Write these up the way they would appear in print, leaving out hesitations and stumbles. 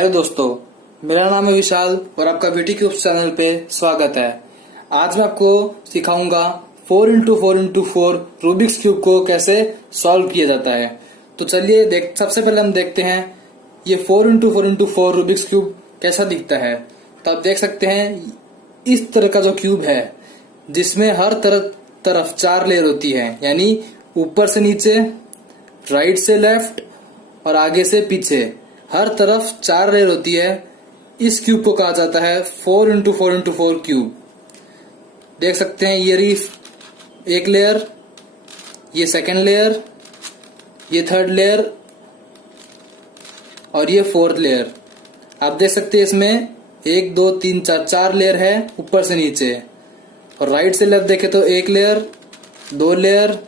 Hello दोस्तों, मेरा नाम है विशाल और आपका वीटी क्यूब चैनल पे स्वागत है। आज मैं आपको सिखाऊंगा 4x4x4 रूबिक्स क्यूब को कैसे सॉल्व किया जाता है। तो चलिए सबसे पहले हम देखते हैं ये 4x4x4 रूबिक्स क्यूब कैसा दिखता है। तो आप देख सकते हैं इस तरह का जो क्यूब है जिसमें हर तरफ 4 लेयर होती है, यानी ऊपर से नीचे, राइट से लेफ्ट और आगे से पीछे हर तरफ 4 लेयर होती है। इस क्यूब को कहा जाता है 4x4x4 क्यूब। देख सकते हैं ये रही एक लेयर, ये सेकंड लेयर, ये थर्ड लेयर और ये फोर्थ लेयर। आप देख सकते हैं इसमें 1 2 3 4 लेयर है ऊपर से नीचे। और राइट से लेफ्ट देखे तो 1 लेयर, 2 लेयर,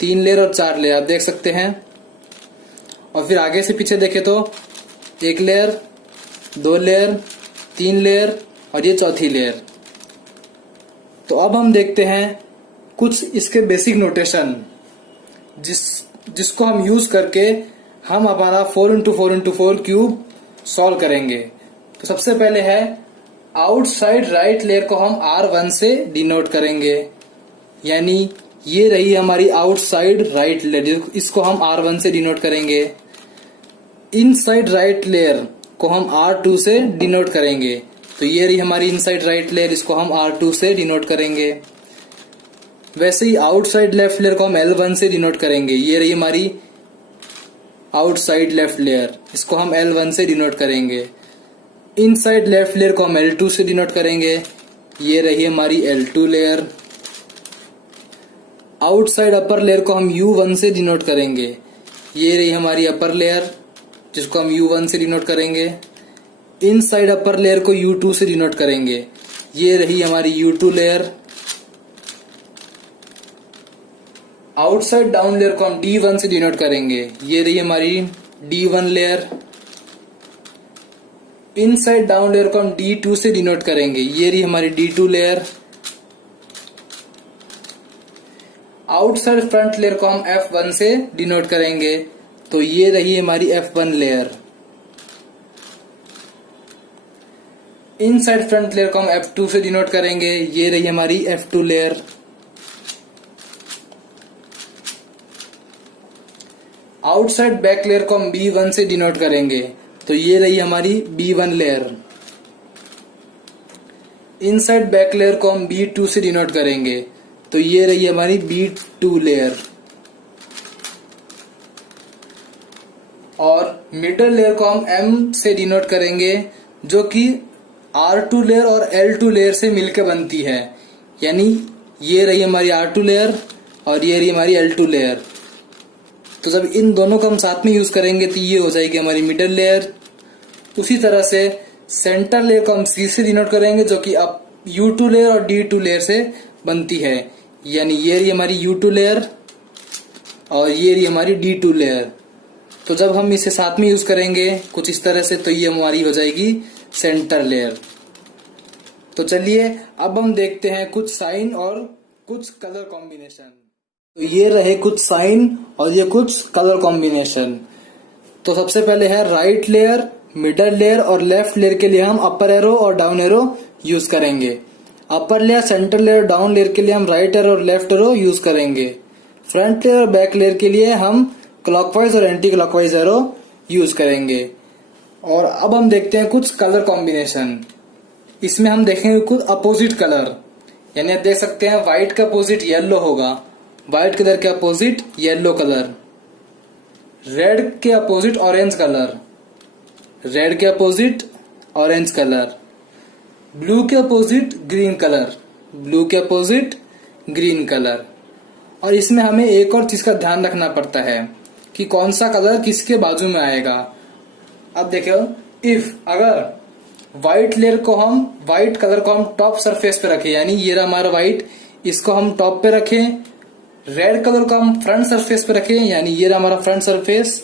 3 लेयर और 4 लेयर आप देख सकते हैं। और फिर आगे से पीछे देखे तो 1 लेयर, 2 लेयर, 3 लेयर और ये चौथी लेयर। तो अब हम देखते हैं कुछ इसके बेसिक नोटेशन जिसको हम यूज करके हम हमारा 4x4x4 क्यूब सॉल्व करेंगे। तो सबसे पहले है आउटसाइड राइट लेयर को हम R1 से डिनोट करेंगे, यानी ये रही हमारी आउटसाइड राइट लेयर, इसको हम R1 से डिनोट करेंगे। इनसाइड राइट लेयर को हम R2 से डिनोट करेंगे। तो ये रही हमारी इनसाइड राइट लेयर, इसको हम R2 से डिनोट करेंगे। वैसे ही आउटसाइड लेफ्ट लेयर को हम L1 से डिनोट करेंगे। ये रही हमारी आउटसाइड लेफ्ट लेयर, इसको हम L1 से डिनोट करेंगे। इनसाइड लेफ्ट लेयर को हम L2 से डिनोट करेंगे। ये रही हमारी L2 layer. Outside upper layer को हम U1 से डिनोट करेंगे। ये रही हमारी अपर लेयर, जिसको हम U1 से डिनोट करेंगे। इनसाइड अपर लेयर को U2 से डिनोट करेंगे। ये रही हमारी U2 layer. Outside down layer को हम D1 से डिनोट करेंगे। ये रही हमारी D1 layer. Inside down layer को हम D2 से डिनोट करेंगे। ये रही हमारी D2 layer. Outside front layer को हम F1 से डिनोट करेंगे। तो ये रही हमारी F1 layer. Inside front layer को हम F2 से डिनोट करेंगे। ये रही हमारी F2 layer. Outside back layer को हम B1 से डिनोट करेंगे। तो ये रही हमारी B1 layer. Inside back layer को हम B2 से डिनोट करेंगे। तो ये रही हमारी B2 लेयर। और मिडल लेयर को हम M से डिनोट करेंगे, जो कि R2 लेयर और L2 लेयर से मिलकर बनती है, यानी ये रही हमारी R2 लेयर और ये रही हमारी L2 लेयर। तो जब इन दोनों को हम साथ में यूज करेंगे तो ये हो जाएगी हमारी मिडल लेयर। उसी तरह से सेंटर लेयर को हम C से डिनोट करेंगे, जो कि अब U2 लेयर और D2 लेयर से बनती है, यानी ये रही हमारी U2 लेयर और ये रही हमारी D2 लेयर। तो जब हम इसे साथ में यूज करेंगे कुछ इस तरह से, तो ये हमारी हो जाएगी सेंटर लेयर। तो चलिए अब हम देखते हैं कुछ साइन और कुछ कलर कॉम्बिनेशन। तो ये रहे कुछ साइन और ये कुछ कलर कॉम्बिनेशन। तो सबसे पहले है राइट लेयर, मिडल लेयर और लेफ्ट लेयर के लिए हम अपर एरो और डाउन एरो यूज करेंगे। Upper layer, centre layer, down layer के लिए हम राइट एरो और लेफ्ट एरो यूज करेंगे। फ्रंट लेयर और बैक लेयर के लिए हम क्लॉकवाइज और एंटी क्लॉकवाइज एरो यूज करेंगे। और अब हम देखते हैं कुछ कलर कॉम्बिनेशन। इसमें हम देखेंगे कुछ अपोजिट कलर, यानी आप देख सकते हैं व्हाइट का अपोजिट येलो होगा, व्हाइट कलर के अपोजिट येलो कलर, रेड के अपोजिट ऑरेंज कलर, रेड के अपोजिट ऑरेंज कलर, ब्लू के अपोजिट ग्रीन कलर, ब्लू के अपोजिट ग्रीन कलर। और इसमें हमें एक और चीज का ध्यान रखना पड़ता है कि कौन सा कलर किसके बाजू में आएगा। अब देखो, इफ अगर व्हाइट लेयर को हम, व्हाइट कलर को हम टॉप सरफेस पे रखें, यानी ये रहा हमारा व्हाइट, इसको हम टॉप पे रखें। रेड कलर को हम फ्रंट सरफेस पे रखें, यानी ये रहा हमारा फ्रंट सरफेस,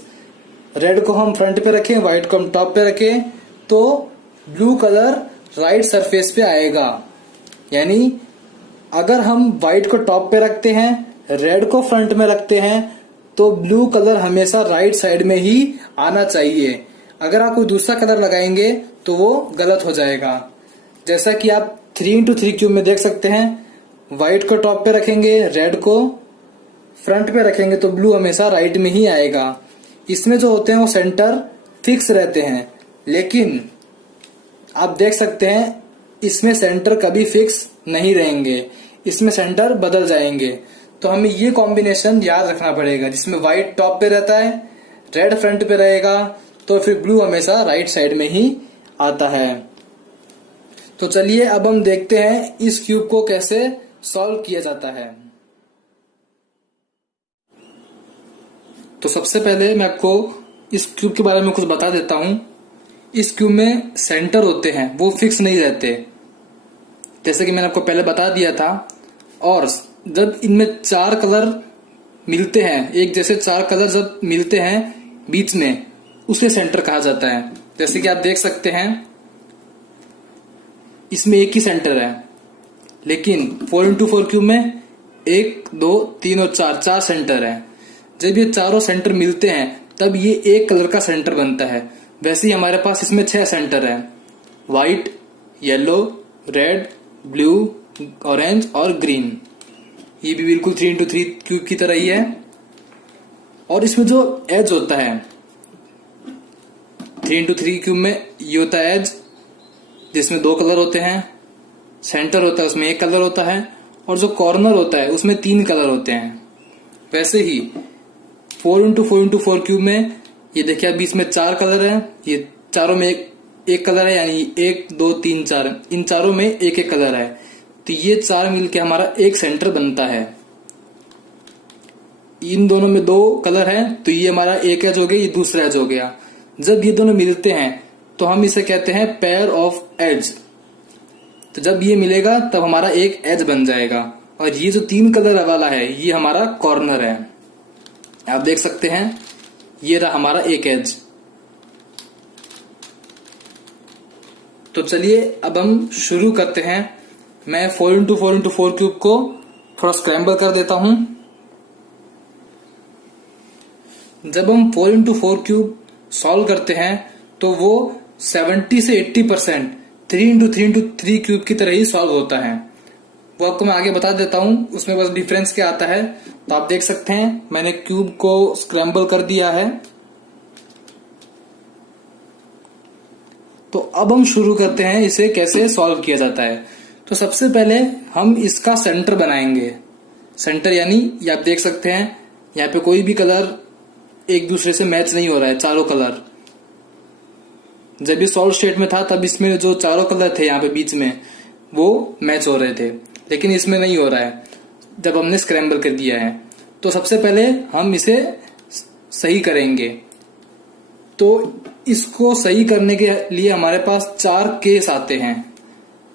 रेड को हम फ्रंट पे रखें, व्हाइट को हम टॉप पे रखें, तो ब्लू कलर राइट सरफेस पे आएगा। यानी अगर हम व्हाइट को टॉप पे रखते हैं, रेड को फ्रंट में रखते हैं, तो ब्लू कलर हमेशा राइट साइड में ही आना चाहिए। अगर आप कोई दूसरा कलर लगाएंगे तो वो गलत हो जाएगा। जैसा कि आप 3x3 क्यूब में देख सकते हैं, व्हाइट को टॉप पे रखेंगे, रेड को फ्रंट पे रखेंगे तो ब्लू हमेशा राइट में ही आएगा। इसमें जो होते हैं वो सेंटर फिक्स रहते हैं, लेकिन आप देख सकते हैं इसमें सेंटर कभी फिक्स नहीं रहेंगे, इसमें सेंटर बदल जाएंगे। तो हमें ये कॉम्बिनेशन याद रखना पड़ेगा, जिसमें व्हाइट टॉप पे रहता है, रेड फ्रंट पे रहेगा, तो फिर ब्लू हमेशा राइट साइड में ही आता है। तो चलिए अब हम देखते हैं इस क्यूब को कैसे सॉल्व किया जाता है। तो सबसे पहले मैं आपको इस क्यूब के बारे में कुछ बता देता हूं। इस क्यूब में सेंटर होते हैं वो फिक्स नहीं रहते, जैसे कि मैंने आपको पहले बता दिया था। और जब इनमें 4 कलर मिलते हैं, एक जैसे 4 कलर जब मिलते हैं बीच में, उसे सेंटर कहा जाता है। जैसे कि आप देख सकते हैं इसमें एक ही सेंटर है, लेकिन 4x4 क्यूब में 1, 2, 3 और 4 सेंटर है। जब ये चारों सेंटर मिलते हैं तब ये एक कलर का सेंटर बनता है। वैसे ही हमारे पास इसमें 6 सेंटर है, white, yellow, red, blue, orange और ग्रीन। ये भी बिल्कुल 3x3 क्यूब की तरह ही है। और इसमें जो एज होता है 3x3 क्यूब में, ये होता है एज, जिसमें 2 कलर होते हैं। सेंटर होता है उसमें 1 कलर होता है, और जो कॉर्नर होता है उसमें 3 कलर होते हैं। वैसे ही 4x4 क्यूब में ये देखिए अब बीच में 4 कलर है, ये चारों में एक कलर है, यानी 1, 2, 3, 4, इन चारों में एक एक कलर है। तो ये 4 मिलके हमारा एक सेंटर बनता है। इन दोनों में 2 कलर है, तो ये हमारा एक एज हो गया, ये दूसरा एज हो गया। जब ये दोनों मिलते हैं तो हम इसे कहते हैं पेयर ऑफ एज। तो जब ये मिलेगा तब हमारा एक एज बन जाएगा। और ये जो 3 कलर वाला है ये हमारा कॉर्नर है। आप देख सकते हैं ये रहा हमारा एक एज। तो चलिए अब हम शुरू करते हैं। मैं 4x4 क्यूब को थोड़ा स्क्रैम्बल कर देता हूं। जब हम 4x4 क्यूब सॉल्व करते हैं तो वो 70 से 80% 3x3 क्यूब की तरह ही सॉल्व होता है। वो आपको मैं आगे बता देता हूं, उसमें बस डिफरेंस क्या आता है। तो आप देख सकते हैं मैंने क्यूब को स्क्रैम्बल कर दिया है। तो अब हम शुरू करते हैं इसे कैसे सॉल्व किया जाता है। तो सबसे पहले हम इसका सेंटर बनाएंगे। सेंटर यानी ये आप देख सकते हैं यहाँ पे कोई भी कलर एक दूसरे से मैच नहीं हो रहा है, चारों कलर। जब ये सॉल्व स्टेट में था तब इसमें जो चारों कलर थे यहाँ पे बीच में वो मैच हो रहे थे, लेकिन इसमें नहीं हो रहा है जब हमने स्क्रैम्बल कर दिया है। तो सबसे पहले हम इसे सही करेंगे। तो इसको सही करने के लिए हमारे पास 4 केस आते हैं।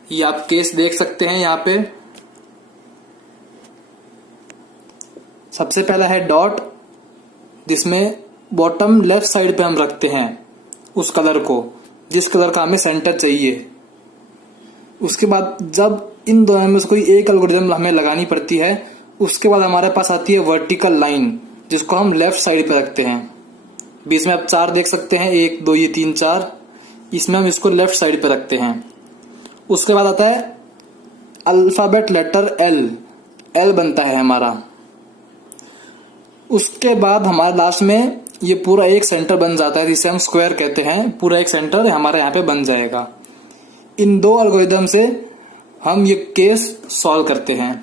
ये आप केस देख सकते हैं यहाँ पे। सबसे पहला है डॉट, जिसमें बॉटम लेफ्ट साइड पे हम रखते हैं उस कलर को जिस कलर का हमें सेंटर चाहिए। उसके बाद जब इन दोनों में से कोई एक एल्गोरिथम हमें लगानी पड़ती है, उसके बाद हमारे पास आती है वर्टिकल लाइन, जिसको हम लेफ्ट साइड पे रखते हैं। बीच में आप 4 देख सकते हैं, 1, 2, ये 3, 4, इसमें हम इसको लेफ्ट साइड पे रखते हैं। उसके बाद आता है अल्फाबेट लेटर एल बनता है हमारा। उसके बाद हमारे लास्ट में ये पूरा एक सेंटर बन जाता है, जिसे हम स्क्वायर कहते हैं। पूरा एक सेंटर हमारे यहाँ पे बन जाएगा। इन 2 एल्गोरिथम से हम ये केस सॉल्व करते हैं।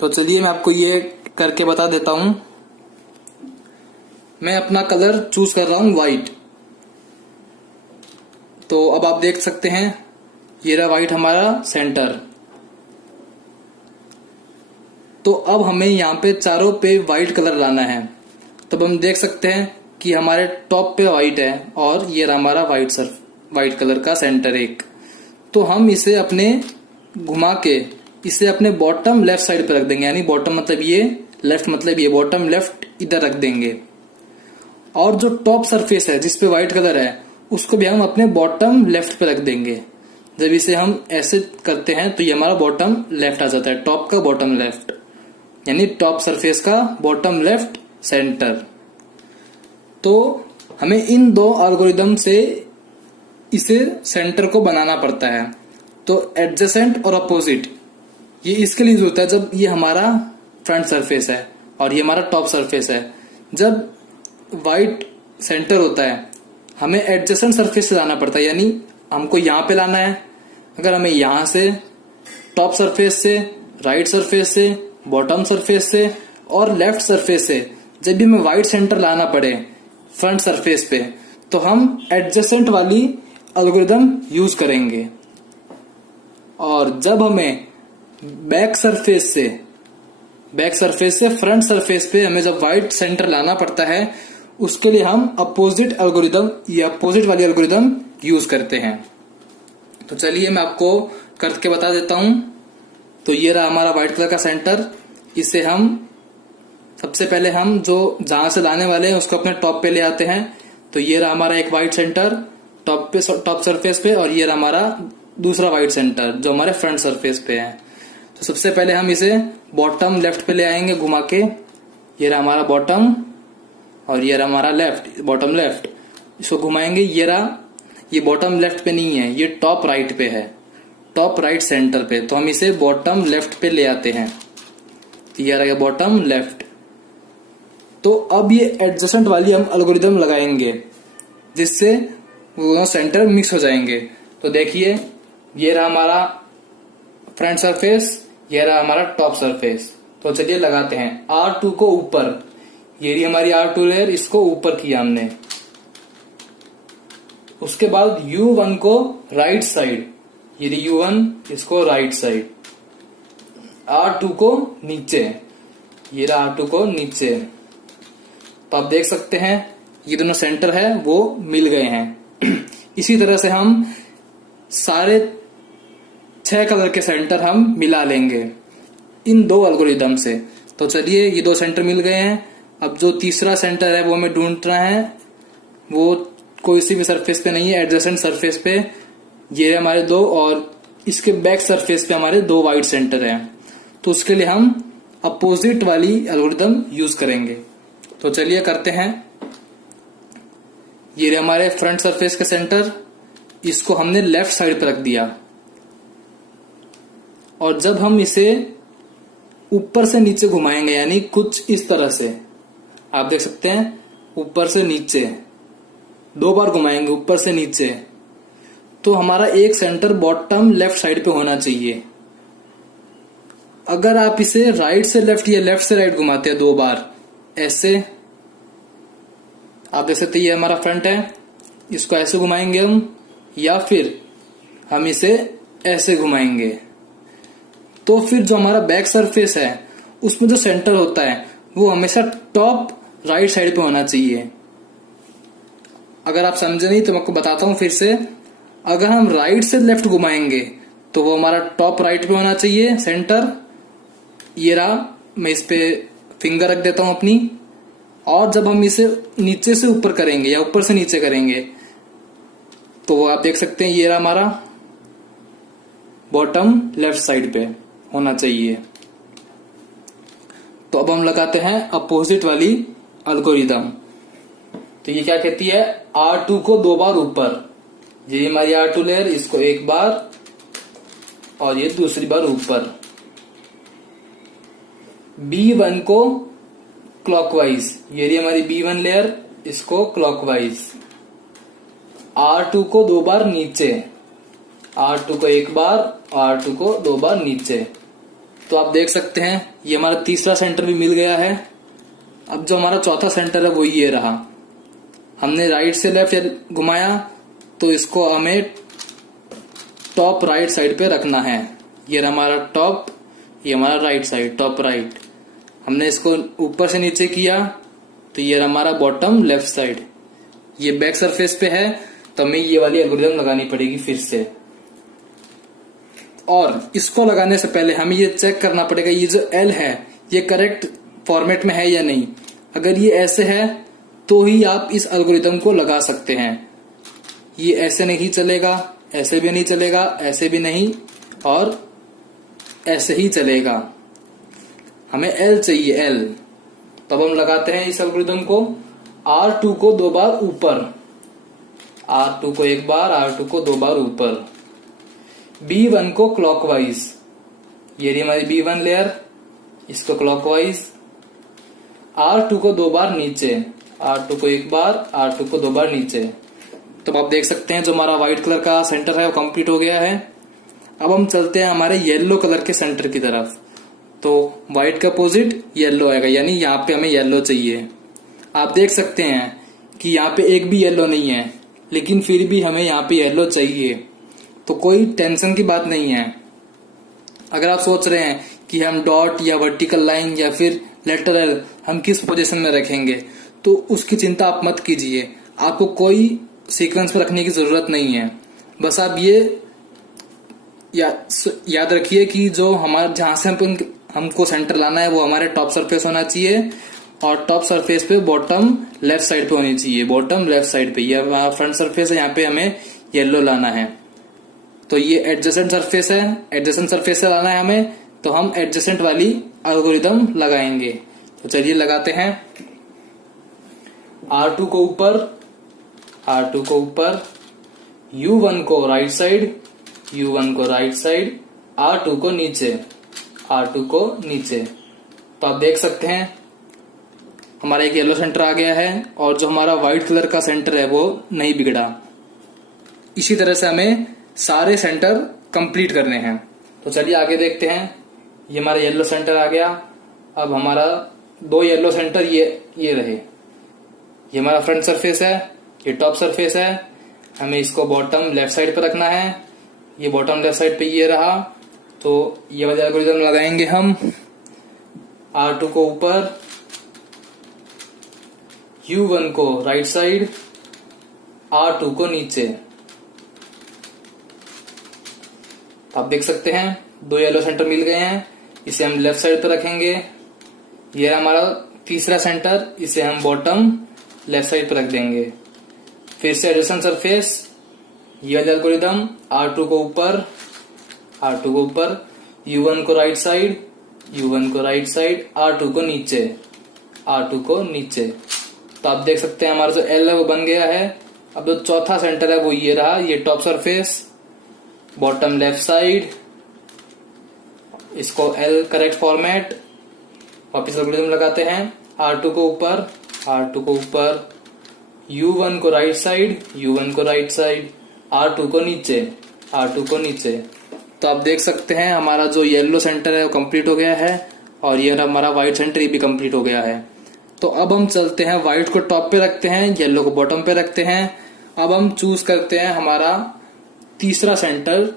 तो चलिए मैं आपको ये करके बता देता हूं। मैं अपना कलर चूज कर रहा हूं व्हाइट। तो अब आप देख सकते हैं ये रहा व्हाइट हमारा सेंटर। तो अब हमें यहाँ पे चारों पे व्हाइट कलर लाना है। तब हम देख सकते हैं कि हमारे टॉप पे व्हाइट है और ये रहा हमारा व्हाइट कलर का सेंटर एक। तो हम इसे अपने घुमा के इसे अपने बॉटम लेफ्ट साइड पे रख देंगे, यानी बॉटम मतलब ये, लेफ्ट मतलब ये, बॉटम लेफ्ट इधर रख देंगे। और जो टॉप सरफेस है जिसपे व्हाइट कलर है उसको भी हम अपने बॉटम लेफ्ट पे रख देंगे। जब इसे हम ऐसे करते हैं तो ये हमारा बॉटम लेफ्ट आ जाता है, टॉप का बॉटम लेफ्ट, यानी टॉप सरफेस का बॉटम लेफ्ट सेंटर। तो हमें इन दो एल्गोरिदम से इसे सेंटर को बनाना पड़ता है। तो एडजेसेंट और अपोजिट ये इसके लिए होता है जब ये हमारा फ्रंट सरफेस है और ये हमारा टॉप सरफेस है। जब वाइट सेंटर होता है हमें एडजेसेंट सरफेस से लाना पड़ता है, यानी हमको यहां पे लाना है। अगर हमें यहां से टॉप सरफेस से, राइट सरफेस से, बॉटम सरफेस से और लेफ्ट सरफेस से जब भी हमें वाइट सेंटर लाना पड़े फ्रंट सरफेस पे, तो हम एडजेसेंट वाली एल्गोरिदम यूज करेंगे। और जब हमें बैक सरफेस से फ्रंट सरफेस पे हमें जब वाइट सेंटर लाना पड़ता है, उसके लिए हम अपोजिट एल्गोरिदम या अपोजिट वाली एल्गोरिदम यूज करते हैं। तो चलिए मैं आपको करके बता देता हूं। तो ये रहा हमारा व्हाइट कलर का सेंटर। इसे हम सबसे पहले हम जो जहां से लाने वाले हैं उसको अपने टॉप पे ले आते हैं। तो ये रहा हमारा एक व्हाइट सेंटर टॉप सरफेस पे, और ये रहा हमारा दूसरा व्हाइट सेंटर जो हमारे फ्रंट सरफेस पे है। तो सबसे पहले हम इसे बॉटम लेफ्ट पे ले आएंगे घुमा के। ये रहा हमारा बॉटम और ये रहा हमारा लेफ्ट, बॉटम लेफ्ट। इसको घुमाएंगे, ये बॉटम लेफ्ट पे नहीं है, ये टॉप राइट पे है, टॉप राइट सेंटर पे। तो हम इसे बॉटम लेफ्ट पे ले आते हैं। तो ये रहा बॉटम लेफ्ट। तो अब ये एडजेसेंट वाली हम एल्गोरिदम लगाएंगे जिससे वो सेंटर मिक्स हो जाएंगे। तो देखिए ये रहा हमारा फ्रंट सरफेस, ये रहा हमारा टॉप सरफेस। तो चलिए लगाते हैं। R2 को ऊपर, ये रही हमारी R2 लेयर, इसको ऊपर किया हमने। उसके बाद U1 को राइट साइड, ये रही U1, इसको राइट साइड। R2 को नीचे, ये रहा R2 को नीचे। तो आप देख सकते हैं ये दोनों सेंटर है वो मिल गए हैं। इसी तरह से हम सारे 6 कलर के सेंटर हम मिला लेंगे इन दो एल्गोरिदम से। तो चलिए ये 2 सेंटर मिल गए हैं। अब जो तीसरा सेंटर है वो हमें ढूंढना है। वो कोई सी भी सरफेस पे नहीं है, एडजेसेंट सरफेस पे। ये हमारे 2 और इसके बैक सरफेस पे हमारे 2 वाइट सेंटर हैं। तो उसके लिए हम अपोजिट वाली एल्गोरिदम यूज करेंगे। तो चलिए करते हैं। ये हमारे फ्रंट सरफेस का सेंटर, इसको हमने लेफ्ट साइड पर रख दिया। और जब हम इसे ऊपर से नीचे घुमाएंगे, यानी कुछ इस तरह से, आप देख सकते हैं ऊपर से नीचे 2 बार घुमाएंगे, ऊपर से नीचे, तो हमारा एक सेंटर बॉटम लेफ्ट साइड पे होना चाहिए। अगर आप इसे राइट से लेफ्ट या लेफ्ट से राइट घुमाते हैं 2 बार ऐसे, आप देख सकते हैं ये हमारा फ्रंट है, इसको ऐसे घुमाएंगे हम, या फिर हम इसे ऐसे घुमाएंगे। तो फिर जो हमारा बैक सरफेस है उसमें जो सेंटर होता है वो हमेशा टॉप राइट साइड पे होना चाहिए। अगर आप समझे नहीं तो मैं आपको बताता हूं फिर से। अगर हम राइट से लेफ्ट घुमाएंगे तो वो हमारा टॉप राइट पे होना चाहिए सेंटर। ये रहा, मैं इस पे फिंगर रख देता हूं अपनी। और जब हम इसे नीचे से ऊपर करेंगे या ऊपर से नीचे करेंगे तो वो आप देख सकते हैं ये रहा हमारा बॉटम लेफ्ट साइड पे होना चाहिए। तो अब हम लगाते हैं अपोजिट वाली एल्गोरिदम। तो ये क्या कहती है, R2 को 2 बार ऊपर, ये हमारी R2 लेयर, इसको 1 बार और ये दूसरी बार ऊपर। B1 को क्लॉकवाइज, ये रही हमारी B1 लेयर, इसको क्लॉकवाइज। R2 को 2 बार नीचे, R2 को 1 बार, R2 को 2 बार नीचे। तो आप देख सकते हैं ये हमारा तीसरा सेंटर भी मिल गया है। अब जो हमारा चौथा सेंटर है वो ये रहा। हमने राइट से लेफ्ट घुमाया तो इसको हमें टॉप राइट साइड पे रखना है। ये रहा हमारा टॉप, ये हमारा राइट साइड, टॉप राइट। हमने इसको ऊपर से नीचे किया तो ये रहा हमारा बॉटम लेफ्ट साइड। ये बैक सरफेस पे है तो हमें ये वाली एल्गोरिदम लगानी पड़ेगी फिर से। और इसको लगाने से पहले हमें ये चेक करना पड़ेगा ये जो L है ये करेक्ट फॉर्मेट में है या नहीं। अगर ये ऐसे है तो ही आप इस एल्गोरिदम को लगा सकते हैं। ये ऐसे नहीं चलेगा, ऐसे भी नहीं चलेगा, ऐसे भी नहीं, और ऐसे ही चलेगा। हमें L चाहिए, L। तब हम लगाते हैं इस एल्गोरिदम को। R2 को 2 बार ऊपर, R2 को 1 बार, R2 को 2 बार ऊपर। B1 को क्लॉकवाइज, ये रही हमारी B1 लेयर, इसको क्लॉकवाइज। R2 को 2 बार नीचे, R2 को 1 बार, R2 को 2 बार नीचे। तो आप देख सकते हैं जो हमारा व्हाइट कलर का सेंटर है वो कंप्लीट हो गया है। अब हम चलते हैं हमारे येलो कलर के सेंटर की तरफ। तो व्हाइट का अपोजिट येलो आएगा, यानी यहाँ पे हमें येलो चाहिए। आप देख सकते हैं कि यहाँ पे एक भी येलो नहीं है, लेकिन फिर भी हमें यहाँ पे येलो चाहिए। तो कोई टेंशन की बात नहीं है। अगर आप सोच रहे हैं कि हम डॉट या वर्टिकल लाइन या फिर लेटरल हम किस पोजीशन में रखेंगे, तो उसकी चिंता आप मत कीजिए। आपको कोई सीक्वेंस पर रखने की जरूरत नहीं है। बस आप ये याद रखिए कि जो हमारे जहां से हमको सेंटर लाना है वो हमारे टॉप सरफेस होना चाहिए, और टॉप सरफेस पे बॉटम लेफ्ट साइड पे होनी चाहिए, बॉटम लेफ्ट साइड पे। ये फ्रंट सरफेस है, यहाँ पे हमें येलो लाना है। तो ये एडजेसेंट सरफेस है, एडजेसेंट सरफेस से लाना है हमें, तो हम एडजेसेंट वाली एल्गोरिदम लगाएंगे। तो चलिए लगाते हैं। R2 को ऊपर, R2 को ऊपर, U1 को राइट साइड, U1 को राइट साइड, R2 को नीचे, R2 को नीचे। तो आप देख सकते हैं हमारा एक येलो सेंटर आ गया है, और जो हमारा व्हाइट कलर का सेंटर है वो नहीं बिगड़ा। इसी तरह से हमें सारे सेंटर कंप्लीट करने हैं। तो चलिए आगे देखते हैं। ये हमारा येलो सेंटर आ गया। अब हमारा 2 येलो सेंटर ये रहे। ये हमारा फ्रंट सरफेस है, ये टॉप सरफेस है। हमें इसको बॉटम लेफ्ट साइड पर रखना है। ये बॉटम लेफ्ट साइड पे ये रहा। तो ये वाला एल्गोरिथम लगाएंगे हम। R2 को ऊपर, U1 को राइट साइड, R2 को नीचे। आप देख सकते हैं 2 येलो सेंटर मिल गए हैं। इसे हम लेफ्ट साइड पर रखेंगे। यह हमारा तीसरा सेंटर, इसे हम बॉटम लेफ्ट साइड पर रख देंगे। फिर से एडजेसेंट सरफेस, ये वाला एल्गोरिथम, R2 को ऊपर, R2 को ऊपर, U1 को राइट साइड, U1 को राइट साइड, R2 को नीचे, R2 को नीचे। तो आप देख सकते हैं हमारा जो L है वो बन गया है। अब जो चौथा सेंटर है वो ये रहा, ये top surface, bottom left side, इसको L करेक्ट फॉर्मेट। वापिस एल्गोरिथम लगाते हैं। R2 को ऊपर, R2 को ऊपर, U1 को राइट साइड, U1 को राइट साइड, R2 को नीचे, R2 को नीचे। तो आप देख सकते हैं हमारा जो येलो सेंटर है वो कंप्लीट हो गया है, और ये हमारा व्हाइट सेंटर भी कंप्लीट हो गया है। तो अब हम चलते हैं, व्हाइट को टॉप पे रखते हैं, येलो को बॉटम पे रखते हैं। अब हम चूज करते हैं हमारा तीसरा सेंटर।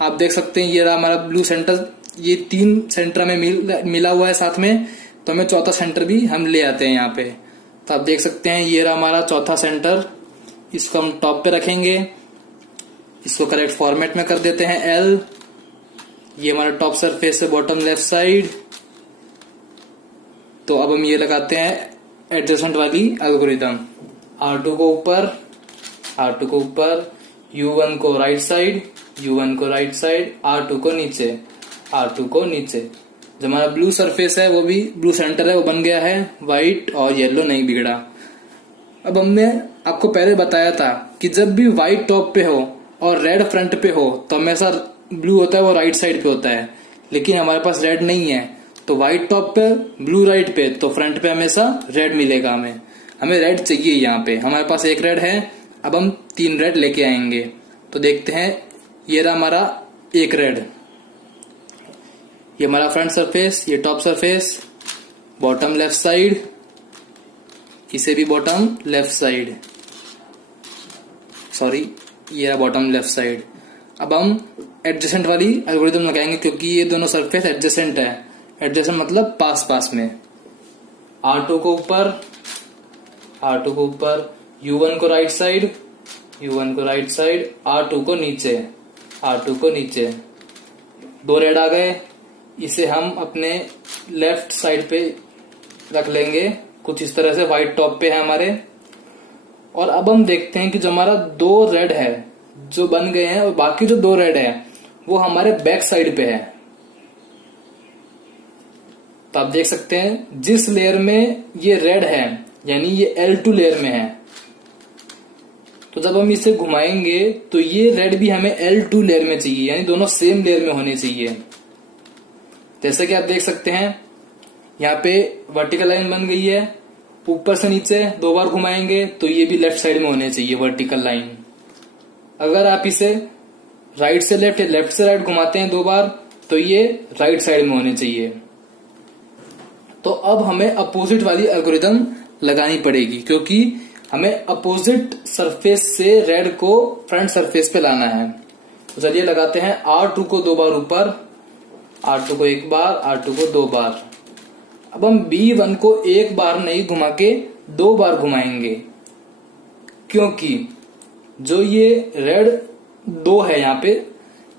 आप देख सकते हैं ये रहा हमारा ब्लू सेंटर। ये 3 सेंटर में मिला हुआ है साथ में, तो हमें चौथा सेंटर भी हम ले आते हैं यहाँ पे। तो आप देख सकते हैं ये रहा हमारा चौथा सेंटर। इसको हम टॉप पे रखेंगे, इसको करेक्ट फॉर्मेट में कर देते हैं L। ये हमारा टॉप सरफेस है, बॉटम लेफ्ट साइड। तो अब हम ये लगाते हैं एडजेसेंट वाली एल्गोरिथम। R2 को ऊपर, R2 को ऊपर, U1 को राइट साइड, U1 को राइट साइड, R2 को नीचे, R2 को नीचे। जो हमारा ब्लू सरफेस है वो भी ब्लू सेंटर है, वो बन गया है। व्हाइट और येलो नहीं बिगड़ा। अब हमने आपको पहले बताया था कि जब भी व्हाइट टॉप पे हो और रेड फ्रंट पे हो तो हमेशा ब्लू होता है वो राइट साइड पे होता है। लेकिन हमारे पास रेड नहीं है, तो व्हाइट टॉप पे ब्लू राइट पे, तो फ्रंट पे हमेशा रेड मिलेगा। हमें रेड चाहिए। यहाँ पे हमारे पास एक रेड है, अब हम 3 रेड लेके आएंगे। तो देखते हैं, ये रहा हमारा एक रेड। ये हमारा फ्रंट सरफेस, ये top surface, bottom left side, इसे भी बॉटम लेफ्ट साइड, सॉरी ये रहा बॉटम लेफ्ट साइड। अब हम एडजेसेंट वाली एल्गोरिथम लगाएंगे, क्योंकि ये दोनों सरफेस एडजेसेंट है। एडजेसेंट मतलब पास पास में। R2 को ऊपर, R2 को ऊपर, U1 को राइट साइड, U1 को राइट साइड, R2 को नीचे, R2 को नीचे। 2 रेड आ गए, इसे हम अपने लेफ्ट साइड पे रख लेंगे कुछ इस तरह से। व्हाइट टॉप पे है हमारे। और अब हम देखते हैं कि जो हमारा 2 रेड है जो बन गए हैं, और बाकी जो 2 रेड है वो हमारे बैक साइड पे है। तो आप देख सकते हैं जिस लेयर में ये रेड है यानी ये L2 लेयर में है। तो जब हम इसे घुमाएंगे तो ये रेड भी हमें L2 लेयर में चाहिए, यानी दोनों सेम लेयर में होने चाहिए। जैसे कि आप देख सकते हैं यहाँ पे वर्टिकल लाइन बन गई है, ऊपर से नीचे 2 बार घुमाएंगे तो ये भी लेफ्ट साइड में होने चाहिए वर्टिकल लाइन। अगर आप इसे राइट से लेफ्ट या लेफ्ट से राइट घुमाते हैं 2 बार तो ये राइट साइड में होने चाहिए। तो अब हमें अपोजिट वाली एल्गोरिदम लगानी पड़ेगी, क्योंकि हमें अपोजिट सरफेस से रेड को फ्रंट सरफेस पे लाना है। तो चलिए लगाते हैं R2 को 2 बार ऊपर, R2 को 1 बार, R2 को 2 बार। अब हम B1 को 1 बार नहीं घुमा के 2 बार घुमाएंगे, क्योंकि जो ये रेड 2 है यहाँ पे,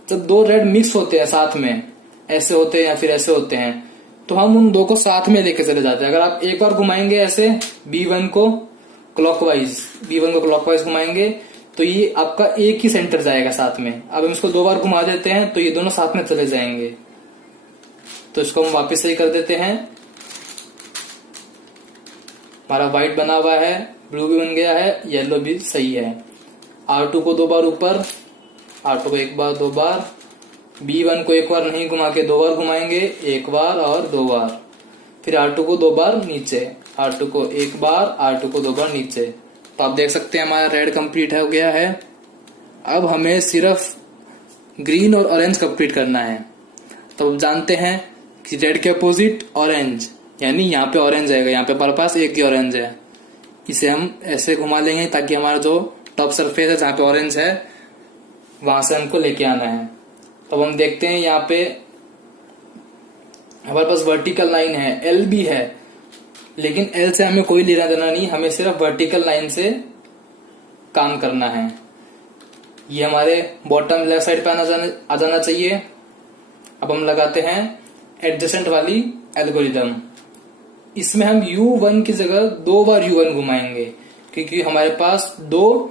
जब 2 रेड मिक्स होते हैं साथ में, ऐसे होते हैं या फिर ऐसे होते हैं, तो हम उन 2 को साथ में लेके चले जाते हैं। अगर आप 1 बार घुमाएंगे ऐसे B1 को क्लॉकवाइज घुमाएंगे तो ये आपका एक ही सेंटर जाएगा साथ में। अब हम इसको 2 बार घुमा देते हैं तो ये दोनों साथ में चले जाएंगे। तो इसको हम वापस सही कर देते हैं। हमारा व्हाइट बना हुआ है, ब्लू भी बन गया है, येलो भी सही है। R2 को 2 बार ऊपर, R2 को 1 बार 2 बार, B1 को 1 बार नहीं घुमा के 2 बार घुमाएंगे, 1 बार और 2 बार। फिर R2 को 2 बार नीचे, R2 को 1 बार, R2 को 2 बार नीचे। तो आप देख सकते हैं हमारा रेड कंप्लीट हो गया है। अब हमें सिर्फ ग्रीन और ऑरेंज कंप्लीट करना है। तो अब जानते हैं कि रेड के अपोजिट ऑरेंज, यानी यहाँ पे ऑरेंज आएगा, यहाँ पे हमारे पास एक ही ऑरेंज है। इसे हम ऐसे घुमा लेंगे ताकि हमारा जो टॉप सरफेस है जहाँ पे ऑरेंज है वहां से हमको लेके आना है। तो हम देखते हैं यहाँ पे हमारे पास वर्टिकल लाइन है, L भी है, लेकिन L से हमें कोई लेना देना नहीं, हमें सिर्फ वर्टिकल लाइन से काम करना है। ये हमारे बॉटम लेफ्ट साइड पे आ जाना चाहिए। अब हम लगाते हैं एडजेसेंट वाली एल्गोरिदम। इसमें हम U1 की जगह 2 बार U1 घुमाएंगे, क्योंकि हमारे पास 2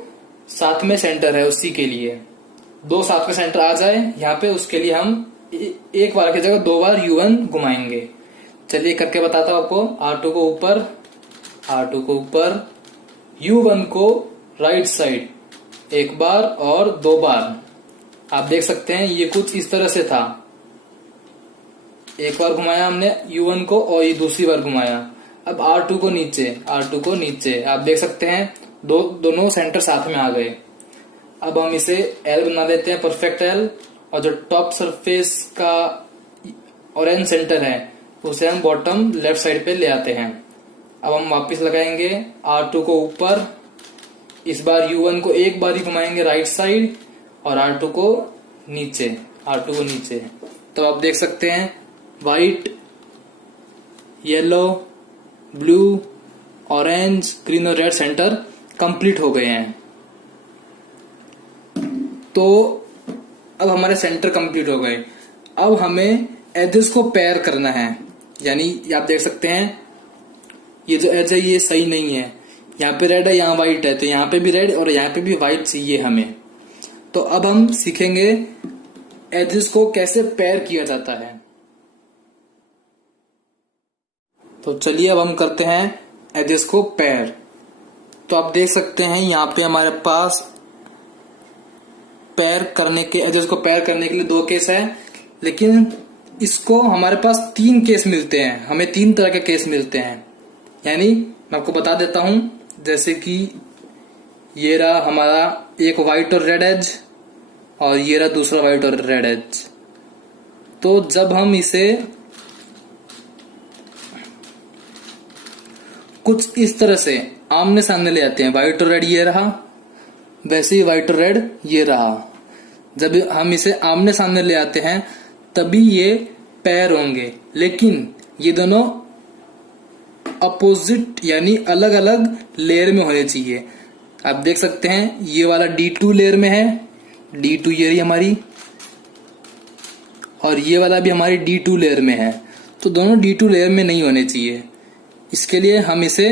साथ में सेंटर है, उसी के लिए 2 साथ में सेंटर आ जाए यहाँ पे, उसके लिए हम 1 बार की जगह 2 बार U1 घुमाएंगे। चलिए करके बताता हूं आपको। R2 को ऊपर, R2 को ऊपर, U1 को राइट साइड 1 बार और 2 बार। आप देख सकते हैं ये कुछ इस तरह से था। 1 बार घुमाया हमने U1 को और ये दूसरी बार घुमाया। अब R2 को नीचे, R2 को नीचे, आप देख सकते हैं दोनों सेंटर साथ में आ गए। अब हम इसे L बना देते हैं, परफेक्ट L, और जो टॉप सरफेस का ऑरेंज सेंटर है उसे हम बॉटम लेफ्ट साइड पे ले आते हैं। अब हम वापस लगाएंगे R2 को ऊपर, इस बार U1 को 1 बार ही घुमाएंगे राइट साइड, और R2 को नीचे, R2 को नीचे। तो आप देख सकते हैं white, yellow, blue, orange, green और रेड सेंटर कंप्लीट हो गए हैं। तो अब हमारे सेंटर कंप्लीट हो गए। अब हमें एजेस को पेयर करना है, यानी आप देख सकते हैं ये जो एज है ये सही नहीं है, यहाँ पे रेड है, यहाँ व्हाइट है, तो यहाँ पे भी रेड और यहाँ पे भी व्हाइट चाहिए हमें। तो अब हम सीखेंगे एजेस को कैसे पेयर किया जाता है। तो चलिए अब हम करते हैं एजेस को पेयर। तो आप देख सकते हैं यहाँ पे हमारे पास एजेस को पेयर करने के लिए 2 केस है, लेकिन इसको हमारे पास 3 केस मिलते हैं, हमें 3 तरह के केस मिलते हैं। यानी मैं आपको बता देता हूं, जैसे कि ये रहा हमारा एक व्हाइट और रेड एज, और ये रहा दूसरा व्हाइट और रेड एज। तो जब हम इसे कुछ इस तरह से आमने सामने ले आते हैं, व्हाइट और रेड ये रहा, वैसे ही व्हाइट और रेड ये रहा, जब हम इसे आमने सामने ले आते हैं तभी ये पेयर होंगे। लेकिन ये दोनों अपोजिट यानी अलग अलग लेयर में होने चाहिए। आप देख सकते हैं ये वाला D2 लेयर में है, D2 ये रही हमारी, और ये वाला भी हमारी D2 लेयर में है। तो दोनों D2 लेयर में नहीं होने चाहिए। इसके लिए हम इसे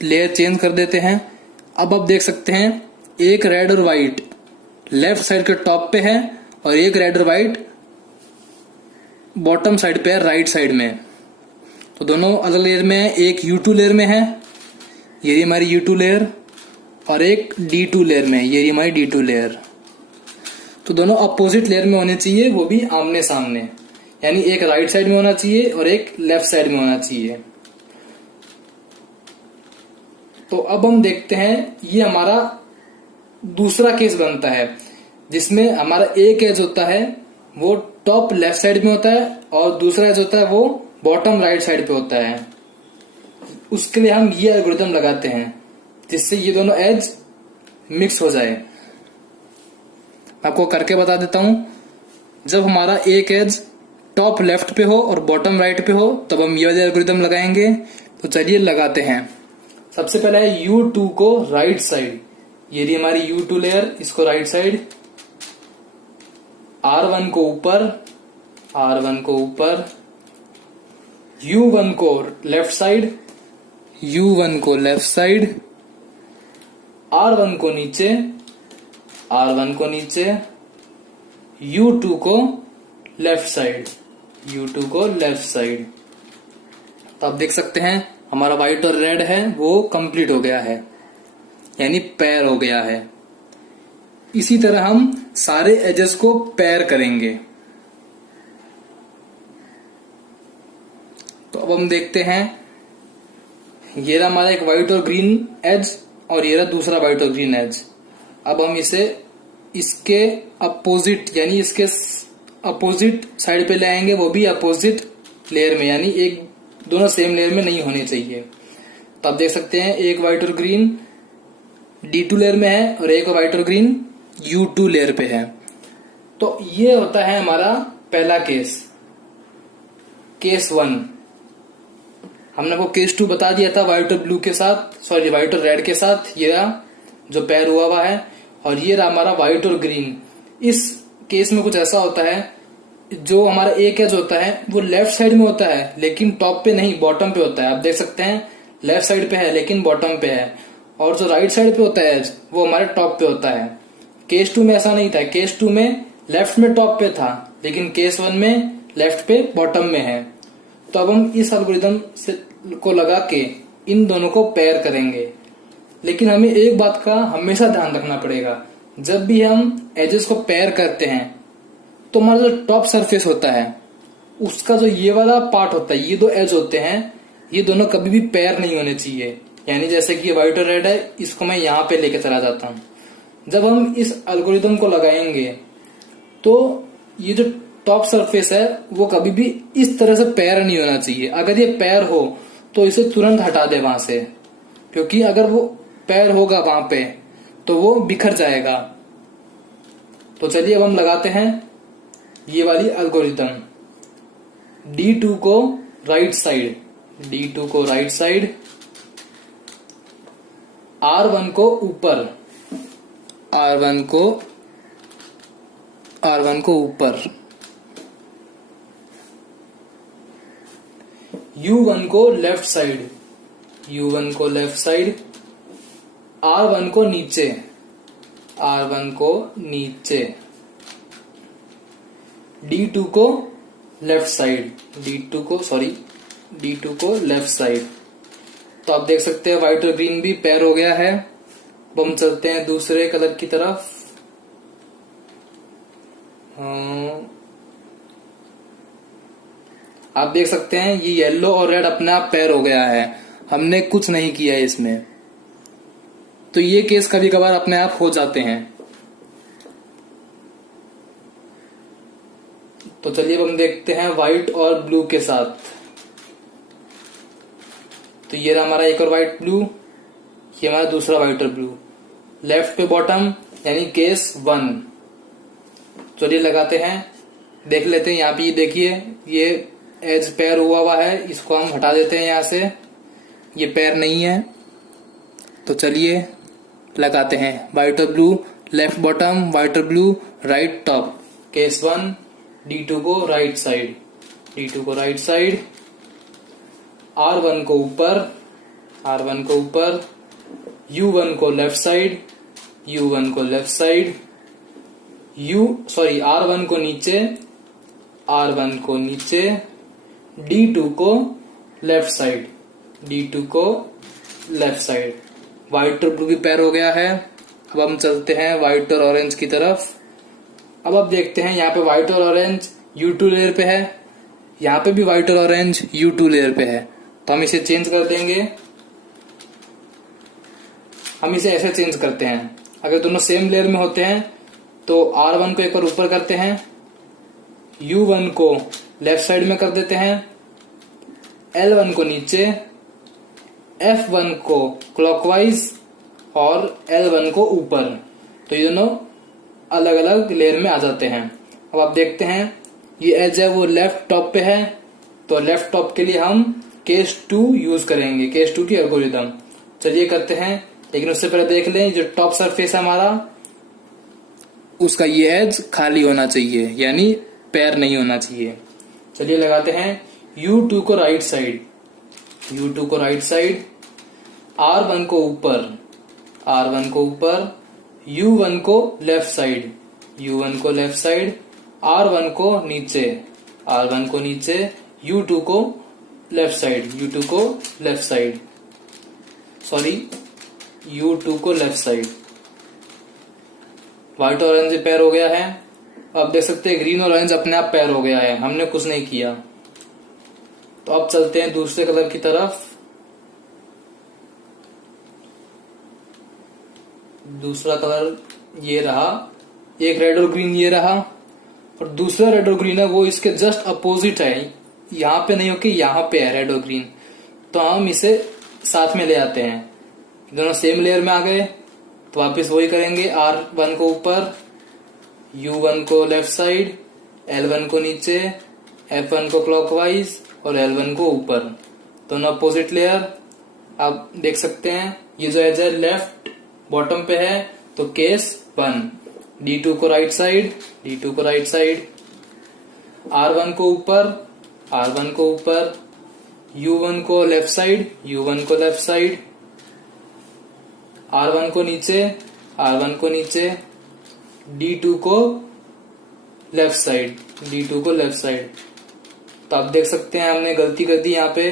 लेयर चेंज कर देते हैं। अब आप देख सकते हैं एक रेड और व्हाइट लेफ्ट साइड के टॉप पे है और एक रेड और व्हाइट बॉटम साइड पे है, राइट साइड में। तो दोनों अलग लेयर में है, एक U2 लेयर में है, ये रही हमारी U2 लेयर, और एक D2 लेयर में, ये रही हमारी D2 लेयर। तो दोनों अपोजिट लेयर में होने चाहिए, वो भी आमने सामने, यानी एक राइट साइड में होना चाहिए और एक लेफ्ट साइड में होना चाहिए। तो अब हम देखते हैं, ये हमारा दूसरा केस बनता है जिसमें हमारा एक एज होता है वो टॉप लेफ्ट साइड में होता है और दूसरा एज होता है वो बॉटम राइट साइड पे होता है। उसके लिए हम ये एल्गोरिथम लगाते हैं जिससे ये दोनों एज मिक्स हो जाए। आपको करके बता देता हूं। जब हमारा एक एज टॉप लेफ्ट पे हो और बॉटम राइट पे हो तब हम ये वाले एल्गोरिथम लगाएंगे। तो चलिए लगाते हैं। सबसे पहले है U2 को राइट साइड, ये रही हमारी U2 लेयर, इसको राइट साइड, R1 को ऊपर, R1 को ऊपर, U1 को लेफ्ट साइड, U1 को लेफ्ट साइड, R1 को नीचे, R1 को नीचे, U2 को लेफ्ट साइड, U2 को लेफ्ट साइड। तो आप देख सकते हैं हमारा व्हाइट और रेड है वो कंप्लीट हो गया है, यानी पेयर हो गया है। इसी तरह हम सारे एजेस को पेयर करेंगे। तो अब हम देखते हैं, ये रहा हमारा एक व्हाइट और ग्रीन एज और ये रहा दूसरा व्हाइट और ग्रीन एज। अब हम इसे इसके अपोजिट, यानी इसके अपोजिट साइड पे ले आएंगे, वो भी अपोजिट लेयर में, यानी एक दोनों सेम लेयर में नहीं होने चाहिए। तो आप देख सकते हैं एक व्हाइट और ग्रीन D2 लेयर में है और एक व्हाइट और ग्रीन U2 लेयर पे है। तो ये होता है हमारा पहला केस, केस 1। हमने वो केस 2 बता दिया था व्हाइट और ब्लू के साथ, सॉरी व्हाइट और रेड के साथ, ये रहा जो पेयर हुआ है, और ये रहा हमारा व्हाइट और ग्रीन। इस केस में कुछ ऐसा होता है, जो हमारा एक एज होता है वो लेफ्ट साइड में होता है लेकिन टॉप पे नहीं, बॉटम पे होता है। आप देख सकते हैं लेफ्ट साइड पे है लेकिन बॉटम पे है, और जो राइट साइड पे होता है एज वो हमारे टॉप पे होता है। केस 2 में ऐसा नहीं था, केस 2 में लेफ्ट में टॉप पे था लेकिन केस 1 में लेफ्ट पे बॉटम में है। तो अब हम इस एल्गोरिथम को लगा के इन दोनों को पेयर करेंगे। लेकिन हमें एक बात का हमेशा ध्यान रखना पड़ेगा, जब भी हम एजेस को पेयर करते हैं तो हमारा जो टॉप सरफेस होता है उसका जो ये वाला पार्ट होता है, ये दो एज होते हैं, ये दोनों कभी भी पेयर नहीं होने चाहिए। यानी जैसे कि ये व्हाइट और रेड है, इसको मैं यहाँ पे लेके चला जाता हूँ। जब हम इस एल्गोरिथम को लगाएंगे तो ये जो टॉप सरफेस है वो कभी भी इस तरह से पेयर नहीं होना चाहिए। अगर ये पेयर हो तो इसे तुरंत हटा दे वहां से, क्योंकि अगर वो पेयर होगा वहां पे तो वो बिखर जाएगा। तो चलिए अब हम लगाते हैं ये वाली एल्गोरिथम। D2 को राइट साइड, D2 को राइट साइड, R1 को ऊपर, R1 को ऊपर, U1 को लेफ्ट साइड, U1 को लेफ्ट साइड, R1 को नीचे, R1 को नीचे, D2 को लेफ्ट साइड, D2 को लेफ्ट साइड। तो आप देख सकते हैं व्हाइट और ग्रीन भी पेयर हो गया है। अब हम चलते हैं दूसरे कलर की तरफ। आप देख सकते हैं ये येलो और रेड अपने आप पेयर हो गया है, हमने कुछ नहीं किया है इसमें। तो ये केस कभी कभार अपने आप हो जाते हैं। तो चलिए अब हम देखते हैं व्हाइट और ब्लू के साथ। तो ये रहा हमारा एक और व्हाइट ब्लू, ये हमारा दूसरा व्हाइट और ब्लू, लेफ्ट पे बॉटम, यानी केस 1। चलिए लगाते हैं, देख लेते हैं। यहाँ पे ये देखिए ये एज पेयर हुआ है, इसको हम हटा देते हैं यहाँ से, ये पेयर नहीं है। तो चलिए लगाते हैं व्हाइट और ब्लू, लेफ्ट बॉटम, व्हाइट और blue, right top, case 1। D2 को राइट साइड, D2 को राइट साइड, R1 को ऊपर, R1 को ऊपर, U1 को लेफ्ट साइड, U1 को लेफ्ट साइड, R1 को नीचे, R1 को नीचे, D2 को लेफ्ट साइड, D2 को लेफ्ट साइड। व्हाइट और ब्लू भी पेयर हो गया है। अब हम चलते हैं व्हाइट और ऑरेंज की तरफ। अब आप देखते हैं यहाँ पे व्हाइट और ऑरेंज U2 लेयर पे है, यहाँ पे भी व्हाइट और ऑरेंज U2 लेयर पे है। तो हम इसे चेंज कर देंगे। हम इसे ऐसे चेंज करते हैं, अगर दोनों सेम लेयर में होते हैं तो R1 को एक बार ऊपर करते हैं, U1 को लेफ्ट साइड में कर देते हैं, L1 को नीचे, F1 को क्लॉकवाइज और L1 को ऊपर। तो ये दोनों अलग अलग लेयर में आ जाते हैं। अब आप देखते हैं ये एज है वो लेफ्ट टॉप पे है, तो लेफ्ट टॉप के लिए हम केस 2 यूज करेंगे, केस 2 की एल्गोरिथम। चलिए करते हैं, लेकिन उससे पहले देख लें जो टॉप सरफेस है हमारा, उसका ये एज खाली होना चाहिए, यानी पैर नहीं होना चाहिए। चलिए लगाते हैं U2 को राइट साइड, U2 को राइट साइड, R1 को ऊपर, R1 को ऊपर, U1 को लेफ्ट साइड, U1 को लेफ्ट साइड, R1 को नीचे, R1 को नीचे, U2 को लेफ्ट साइड, U2 को लेफ्ट साइड, सॉरी U2 को लेफ्ट साइड। व्हाइट और ऑरेंज पेयर हो गया है। अब देख सकते हैं ग्रीन और ऑरेंज अपने आप पेयर हो गया है, हमने कुछ नहीं किया। तो अब चलते हैं दूसरे कलर की तरफ। दूसरा कलर ये रहा, एक रेड और ग्रीन ये रहा, और दूसरा रेड और ग्रीन है वो इसके जस्ट अपोजिट है, यहाँ पे नहीं होके यहाँ पे है रेड और ग्रीन। तो हम इसे साथ में ले आते हैं, दोनों सेम लेयर में आ गए। तो वापस वही करेंगे, R1 को ऊपर, U1 को लेफ्ट साइड, L1 को नीचे, F1 को क्लॉकवाइज और L1 को ऊपर, दोनों अपोजिट लेयर। आप देख सकते हैं ये जो एज है लेफ्ट बॉटम पे है, तो केस 1, D2 को राइट साइड, D2 को राइट साइड, R1 को ऊपर, R1 को ऊपर, U1 को लेफ्ट साइड, U1 को लेफ्ट साइड, R1 को नीचे, R1 को नीचे, D2 को लेफ्ट साइड, D2 को लेफ्ट साइड। तो आप देख सकते हैं हमने गलती कर दी यहाँ पे,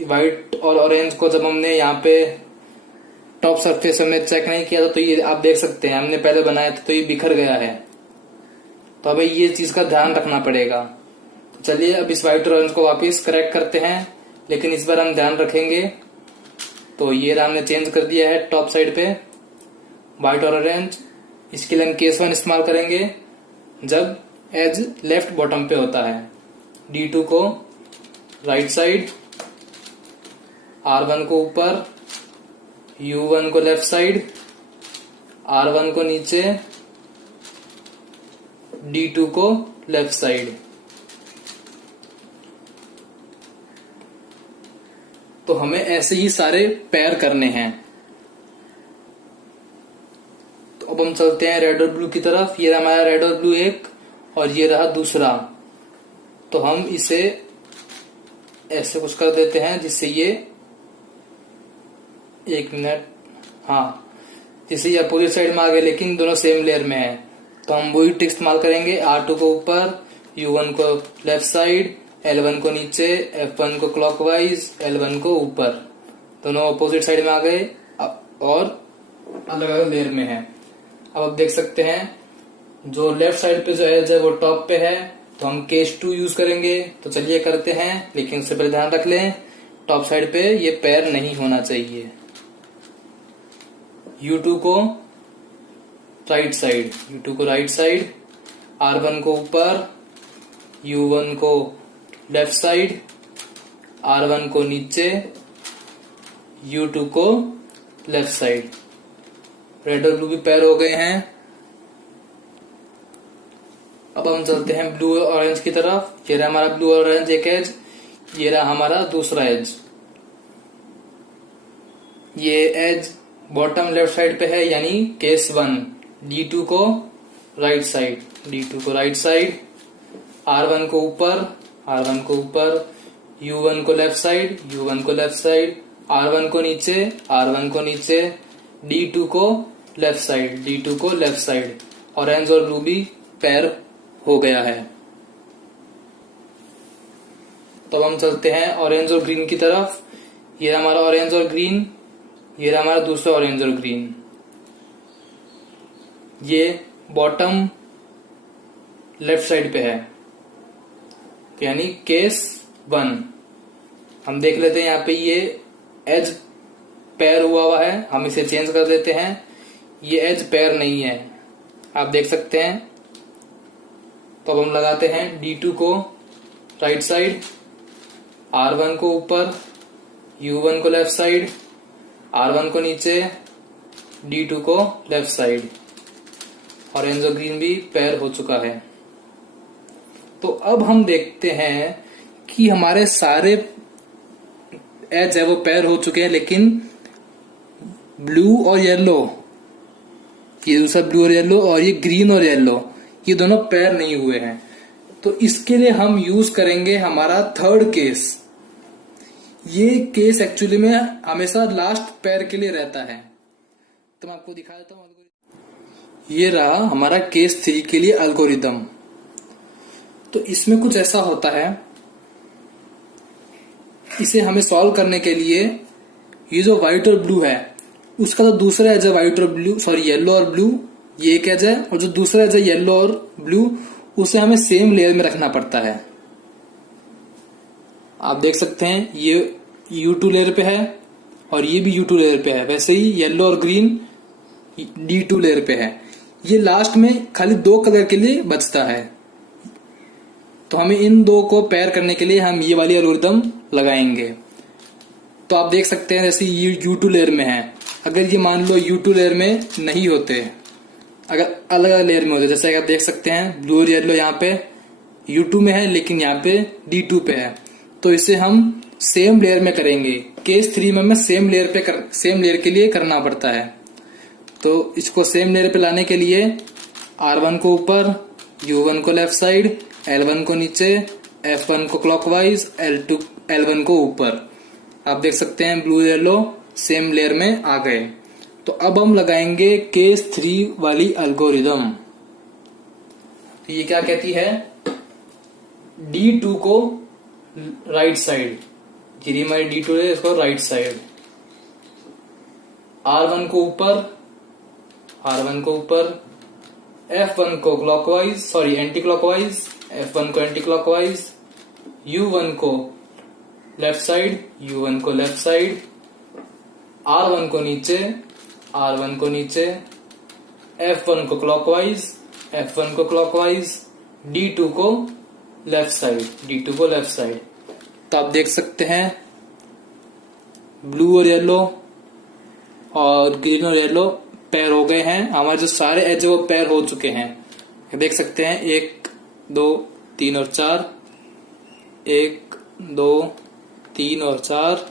व्हाइट और ऑरेंज को जब हमने यहाँ पे टॉप सरफेस में चेक नहीं किया था, तो ये आप देख सकते हैं हमने पहले बनाया था तो ये बिखर गया है। तो हमें ये चीज का ध्यान रखना पड़ेगा। तो चलिए अब इस व्हाइट और ऑरेंज को वापस करेक्ट करते हैं, लेकिन इस बार हम ध्यान रखेंगे। तो ये हमने चेंज कर दिया है टॉप साइड पे व्हाइट और ऑरेंज। इसके लिए हम केस 1 इस्तेमाल करेंगे जब एज लेफ्ट बॉटम पे होता है। D2 को राइट साइड, R1 को ऊपर, U1 को लेफ्ट साइड, R1 को नीचे, D2 को लेफ्ट साइड। तो हमें ऐसे ही सारे पेयर करने हैं। तो अब हम चलते हैं रेड और ब्लू की तरफ। ये रहा हमारा रेड और ब्लू एक, और ये रहा दूसरा। तो हम इसे ऐसे कुछ कर देते हैं जिससे ये, एक मिनट, हाँ, जिससे ये अपोजिट साइड में आ गए, लेकिन दोनों सेम लेयर में है। तो हम वही ट्रिक इस्तेमाल करेंगे, R2 को ऊपर, U1 को लेफ्ट साइड, L1 को नीचे, F1 को क्लॉकवाइज, L1 को ऊपर, दोनों अपोजिट साइड में आ गए और अलग अलग लेयर में है। अब आप देख सकते हैं जो लेफ्ट साइड पे जो एज है वो टॉप पे है, तो हम केस 2 यूज करेंगे। तो चलिए करते हैं, लेकिन उससे पहले ध्यान रख लें टॉप साइड पे ये पैर नहीं होना चाहिए। U2 को राइट साइड, U2 को राइट साइड, R1 को ऊपर, U1 को लेफ्ट साइड, R1 को नीचे, U2 को लेफ्ट साइड। रेड और ब्लू भी पैर हो गए हैं। अब हम चलते हैं ब्लू और ऑरेंज की तरफ। ये रहा हमारा ब्लू और ऑरेंज एक एज, ये रहा हमारा दूसरा एज। ये एज बॉटम लेफ्ट साइड पे है, यानी केस 1, D2 को राइट साइड, D2 को राइट साइड, R1 को ऊपर, R1 को ऊपर, U1 को लेफ्ट साइड, U1 को लेफ्ट साइड, R1 को नीचे, R1 को नीचे, D2 को लेफ्ट साइड, D2 को लेफ्ट साइड। ऑरेंज और ब्लू भी पैर हो गया है। तो अब हम चलते हैं ऑरेंज और ग्रीन की तरफ। ये रहा हमारा ऑरेंज और ग्रीन, ये रहा हमारा दूसरा ऑरेंज और ग्रीन। ये बॉटम लेफ्ट साइड पे है, यानी केस 1। हम देख लेते हैं यहाँ पे ये एज पेयर हुआ है, हम इसे चेंज कर देते हैं। ये एज पेयर नहीं है, आप देख सकते हैं। तो अब हम लगाते हैं D2 को राइट साइड, R1 को ऊपर, U1 को लेफ्ट साइड, R1 को नीचे, D2 को लेफ्ट साइड। ऑरेंज और ग्रीन भी पेयर हो चुका है। तो अब हम देखते हैं कि हमारे सारे एज है वो पेयर हो चुके हैं, लेकिन ब्लू और येलो, ये दूसरा ब्लू और येलो और ये ग्रीन और येलो, ये दोनों पेयर नहीं हुए हैं। तो इसके लिए हम यूज करेंगे हमारा थर्ड केस। ये केस एक्चुअली में हमेशा लास्ट पेयर के लिए रहता है। तो मैं आपको दिखा देता हूँ। ये रहा हमारा केस 3 के लिए एल्गोरिदम। तो इसमें कुछ ऐसा होता है, इसे हमें सॉल्व करने के लिए ये जो व्हाइट और ब्लू है उसका जो दूसरा एज है व्हाइट और ब्लू, सॉरी येलो और ब्लू, ये एक एज है, और जो दूसरा एज है येलो और ब्लू, उसे हमें सेम लेयर में रखना पड़ता है। आप देख सकते हैं ये U2 लेयर पे है और ये भी U2 लेयर पे है। वैसे ही येलो और ग्रीन D2 लेयर पे है। ये लास्ट में खाली 2 कलर के लिए बचता है। तो हमें इन 2 को पेयर करने के लिए हम ये वाली एल्गोरिदम लगाएंगे। तो आप देख सकते हैं जैसे ये U2 लेयर में है, अगर ये मान लो U2 लेयर में नहीं होते, अगर अलग अलग लेयर में होते, जैसे आप देख सकते हैं ब्लू और येलो यहाँ पे U2 में है लेकिन यहाँ पे D2 पे है, तो इसे हम सेम लेयर में करेंगे। केस 3 में हमें सेम लेयर के लिए करना पड़ता है। तो इसको सेम लेयर पे लाने के लिए R1 को ऊपर, U1 को लेफ्ट साइड, L1 को नीचे, F1 को क्लॉकवाइज, L1 को ऊपर। आप देख सकते हैं ब्लू येलो सेम लेयर में आ गए। तो अब हम लगाएंगे केस 3 वाली एल्गोरिदम। तो ये क्या कहती है, D2 को राइट साइड, जी हमारी D2 है, इसको राइट साइड, R1 को ऊपर, R1 को ऊपर, F1 को clockwise, sorry anti clockwise, F1 को एंटी क्लॉकवाइज, U1 को लेफ्ट साइड, U1 को लेफ्ट साइड, R1 को नीचे, R1 को नीचे, F1 को क्लॉकवाइज, F1 को क्लॉकवाइज, D2 को लेफ्ट साइड, D2 को लेफ्ट साइड। तो आप देख सकते हैं ब्लू और येलो और ग्रीन और येलो पेयर हो गए हैं। हमारे जो सारे एज वो पेयर हो चुके हैं। देख सकते हैं 1 2 3 और 4, 1 2 3 और 4,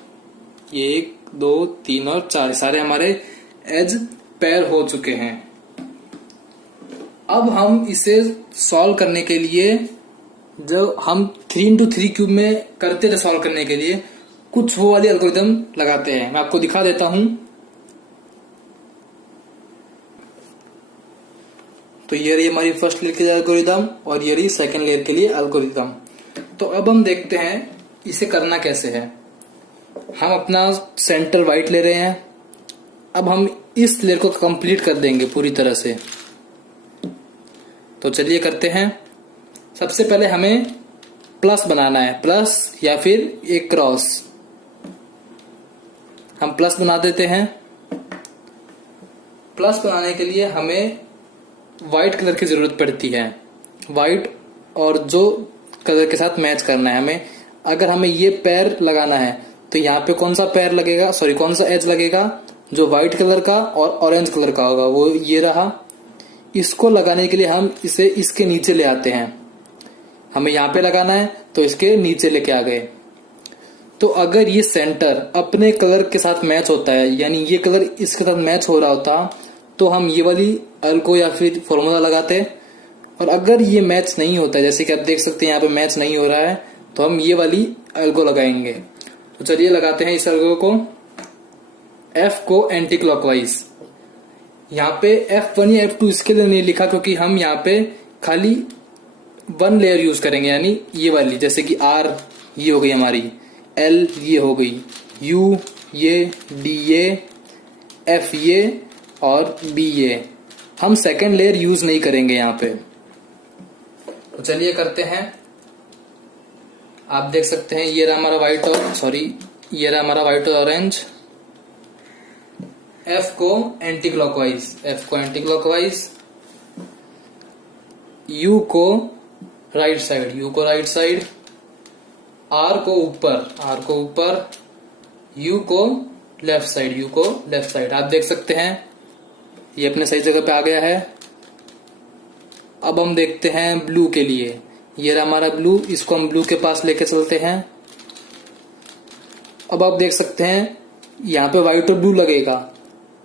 ये 1 2 3 और 4, सारे हमारे एज पेयर हो चुके हैं। अब हम इसे सॉल्व करने के लिए, जो हम 3x3 क्यूब में करते थे सॉल्व करने के लिए, कुछ वो वाली एल्गोरिदम लगाते हैं। मैं आपको दिखा देता हूं। तो ये रही हमारी फर्स्ट लेयर के लिए एल्गोरिदम और ये रही सेकंड लेयर के लिए एल्गोरिदम। तो अब हम देखते हैं इसे करना कैसे है। हम अपना सेंटर व्हाइट ले रहे हैं। अब हम इस लेयर को कंप्लीट कर देंगे पूरी तरह से। तो चलिए करते हैं। सबसे पहले हमें प्लस बनाना है, प्लस या फिर एक क्रॉस। हम प्लस बना देते हैं। प्लस बनाने के लिए हमें व्हाइट कलर की जरूरत पड़ती है। व्हाइट और जो कलर के साथ मैच करना है हमें। अगर हमें ये पेयर लगाना है तो यहाँ पे कौन सा पेयर लगेगा, सॉरी कौन सा एज लगेगा, जो व्हाइट कलर का और ऑरेंज कलर का होगा, वो ये रहा। इसको लगाने के लिए हम इसे इसके नीचे ले आते हैं। हमें यहाँ पे लगाना है तो इसके नीचे लेके आ गए। तो अगर ये सेंटर अपने कलर के साथ मैच होता है, यानी ये कलर इसके साथ मैच हो रहा होता, तो हम ये वाली अल्को या फिर फॉर्मूला लगाते। और अगर ये मैच नहीं होता है, जैसे कि आप देख सकते हैं यहाँ पे मैच नहीं हो रहा है, तो हम ये वाली अल्को लगाएंगे। तो चलिए लगाते हैं इस अल्को को। F को एंटी क्लॉकवाइज। यहाँ पे F1 या F2 इसके लिए नहीं लिखा, क्योंकि हम यहाँ पे खाली वन लेयर यूज करेंगे, यानी ये वाली, जैसे कि R ये हो गई हमारी, L ये हो गई, U ये, D ये, F ये और B ये। हम सेकेंड लेयर यूज नहीं करेंगे यहाँ पे। तो चलिए करते हैं। आप देख सकते हैं ये रहा हमारा व्हाइट और ये रहा हमारा व्हाइट और ऑरेंज। F को एंटी क्लॉकवाइज, U को राइट साइड, R को ऊपर, U को लेफ्ट साइड। आप देख सकते हैं ये अपने सही जगह पे आ गया है। अब हम देखते हैं ब्लू के लिए। ये रहा हमारा ब्लू, इसको हम ब्लू के पास लेके चलते हैं। अब आप देख सकते हैं यहाँ पे व्हाइट और ब्लू लगेगा,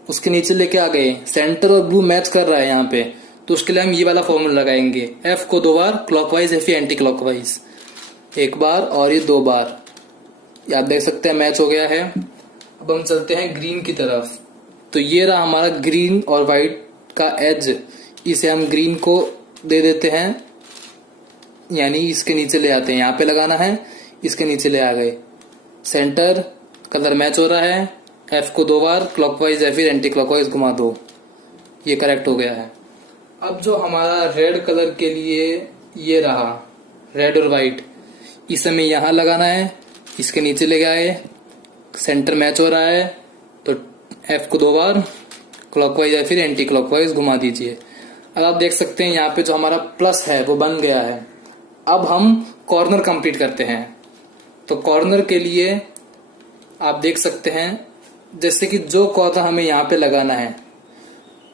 उसके नीचे लेके आ गए। सेंटर और ब्लू मैच कर रहा है यहाँ पे, तो उसके लिए हम ये वाला फॉर्मूला लगाएंगे। F को 2 बार क्लॉकवाइज, F एंटी क्लॉकवाइज, 1 बार और ये 2 बार। ये आप देख सकते हैं मैच हो गया है। अब हम चलते हैं ग्रीन की तरफ। तो ये रहा हमारा ग्रीन और व्हाइट का एज, इसे हम ग्रीन को दे देते हैं, यानी इसके नीचे ले आते हैं। यहाँ पे लगाना है, इसके नीचे ले आ गए। सेंटर कलर मैच हो रहा है। F को 2 बार क्लॉकवाइज या फिर एंटी क्लॉकवाइज घुमा दो, ये करेक्ट हो गया है। अब जो हमारा रेड कलर के लिए ये रहा, रेड और व्हाइट, इसे हमें यहाँ लगाना है, इसके नीचे ले गए। सेंटर मैच हो रहा है, तो F को 2 बार क्लॉकवाइज या फिर एंटी क्लॉकवाइज घुमा दीजिए। अब आप देख सकते हैं यहाँ पे जो हमारा प्लस है वो बन गया है। अब हम कॉर्नर कंप्लीट करते हैं। तो कॉर्नर के लिए आप देख सकते हैं, जैसे कि जो कॉर्नर हमें यहाँ पे लगाना है,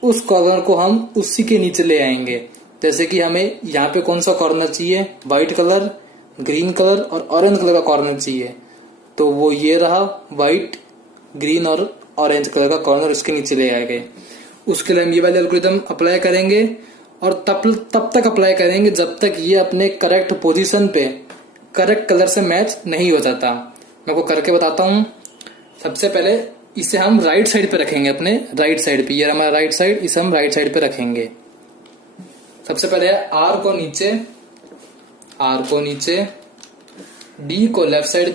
उस कॉर्नर को हम उसी के नीचे ले आएंगे। जैसे कि हमें यहाँ पे कौन सा कॉर्नर चाहिए, व्हाइट कलर, ग्रीन कलर और ऑरेंज कलर का कॉर्नर चाहिए, तो वो ये रहा, व्हाइट, ग्रीन और ऑरेंज कलर का कॉर्नर इसके नीचे ले आए गए। उसके लिए हम ये वाले एल्गोरिथम अप्लाई करेंगे और तब तक अप्लाई करेंगे जब तक ये अपने करेक्ट पोजीशन पे करेक्ट कलर से मैच नहीं हो जाता। मैं आपको करके बताता हूँ। सबसे पहले इसे हम राइट साइड पे रखेंगे, अपने राइट साइड पे। ये हमारा राइट साइड, इसे हम राइट साइड पे रखेंगे। सबसे पहले R को नीचे, D को लेफ्ट साइड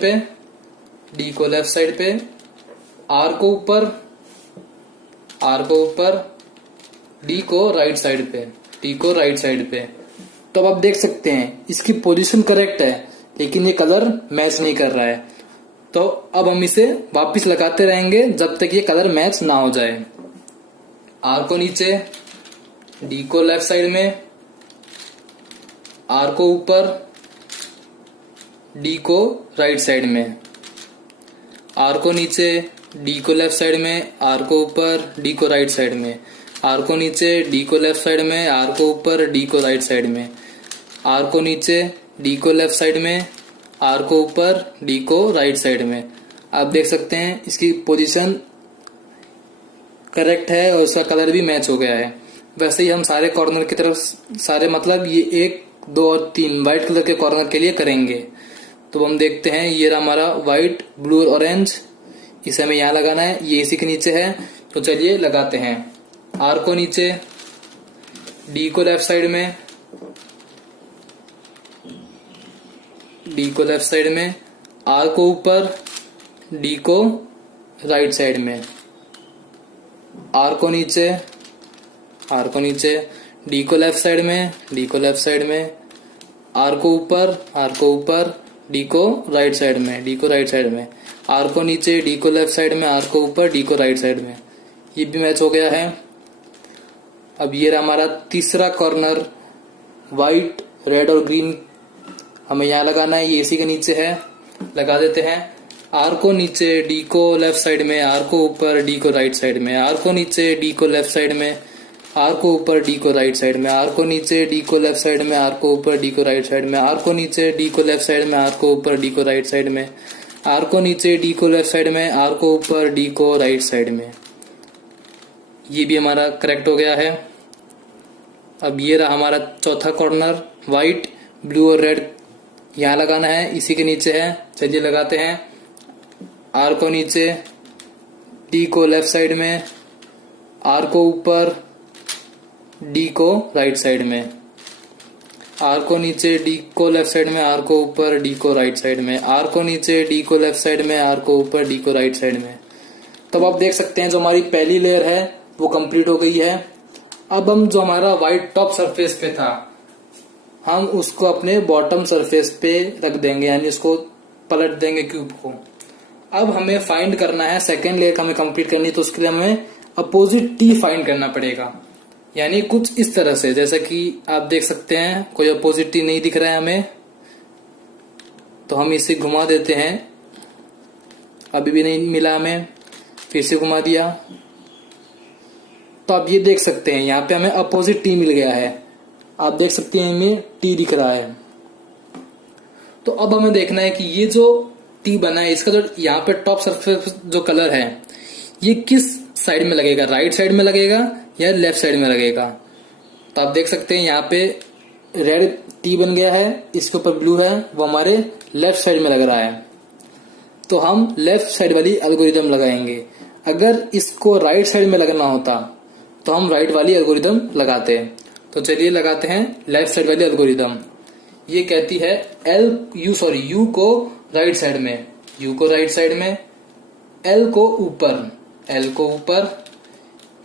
पे, R को ऊपर, D को राइट साइड पे, तो अब आप देख सकते हैं इसकी पोजीशन करेक्ट है, लेकिन ये कलर मैच नहीं कर रहा है। तो अब हम इसे वापस लगाते रहेंगे जब तक ये कलर मैच ना हो जाए। R को नीचे, D को लेफ्ट साइड में, R को ऊपर, D को राइट साइड में, R को नीचे, D को लेफ्ट साइड में, R को ऊपर, D को राइट साइड में, R को नीचे, D को लेफ्ट साइड में, R को ऊपर, D को राइट साइड में, R को नीचे, D को लेफ्ट साइड में, R को ऊपर, D को राइट साइड में। आप देख सकते हैं इसकी पोजीशन करेक्ट है और इसका कलर भी मैच हो गया है। वैसे ही हम सारे कॉर्नर की तरफ, सारे मतलब ये 1, 2 और 3 व्हाइट कलर के कॉर्नर के लिए करेंगे। तो हम देखते हैं, ये रहा हमारा व्हाइट, ब्लू और ऑरेंज, इसे हमें यहाँ लगाना है, ये इसी के नीचे है। तो चलिए लगाते हैं। R को नीचे, D को लेफ्ट साइड में, R को ऊपर, D को राइट साइड में, R को नीचे, D को लेफ्ट साइड में, R को ऊपर, D को राइट साइड में, R को नीचे, D को लेफ्ट साइड में, R को ऊपर, D को राइट साइड में। ये भी मैच हो गया है। अब ये रहा हमारा तीसरा कॉर्नर, व्हाइट, रेड और ग्रीन, हमें यहाँ लगाना है, ये इसी के नीचे है। लगा देते हैं। R को नीचे, D को लेफ्ट साइड में, R को ऊपर, D को राइट साइड में, R को नीचे, D को लेफ्ट साइड में, R को ऊपर, D को राइट साइड में, R को नीचे, D को लेफ्ट साइड में, R को ऊपर, D को राइट साइड में, R को नीचे, D को लेफ्ट साइड में, R को ऊपर, D को राइट साइड में, R को नीचे, D को लेफ्ट साइड में, R को ऊपर, D को राइट साइड में। ये भी हमारा करेक्ट हो गया है। अब ये रहा हमारा चौथा कॉर्नर, व्हाइट, ब्लू और रेड, यहाँ लगाना है, इसी के नीचे है। चलिए लगाते हैं। R को नीचे, D को लेफ्ट साइड में, R को ऊपर, D को राइट साइड में, आर को नीचे, डी को लेफ्ट साइड में, आर को ऊपर, डी को राइट साइड में, आर को नीचे, डी को लेफ्ट साइड में, आर को ऊपर, डी को राइट साइड में। तब आप देख सकते हैं जो हमारी पहली लेयर है वो कंप्लीट हो गई है। अब हम जो हमारा व्हाइट टॉप सरफेस पे था हम उसको अपने बॉटम सरफेस पे रख देंगे, यानी उसको पलट देंगे क्यूब को। अब हमें फाइंड करना है, सेकेंड लेयर हमें कंप्लीट करनी है, तो उसके लिए हमें अपोजिट टी फाइंड करना पड़ेगा। यानी कुछ इस तरह से, जैसा कि आप देख सकते हैं कोई अपोजिट टी नहीं दिख रहा है हमें, तो हम इसे घुमा देते हैं। अभी भी नहीं मिला हमें, फिर से घुमा दिया, तो आप ये देख सकते हैं यहाँ पे हमें अपोजिट टी मिल गया है। आप देख सकते हैं हमें टी दिख रहा है। तो अब हमें देखना है कि ये जो टी बना है इसका जो यहाँ पे टॉप सरफेस जो कलर है ये किस साइड में लगेगा, राइट साइड में लगेगा या लेफ्ट साइड में लगेगा। तो आप देख सकते हैं यहाँ पे रेड टी बन गया है, इसके ऊपर ब्लू है, वो हमारे लेफ्ट साइड में लग रहा है। तो हम लेफ्ट साइड वाली एल्गोरिदम लगाएंगे। अगर इसको राइट साइड में लगना होता तो हम राइट वाली एल्गोरिदम लगाते। तो चलिए लगाते हैं लेफ्ट साइड वाली एल्गोरिदम। ये कहती है यू को राइट साइड में, यू को राइट साइड में, एल को ऊपर, एल को ऊपर,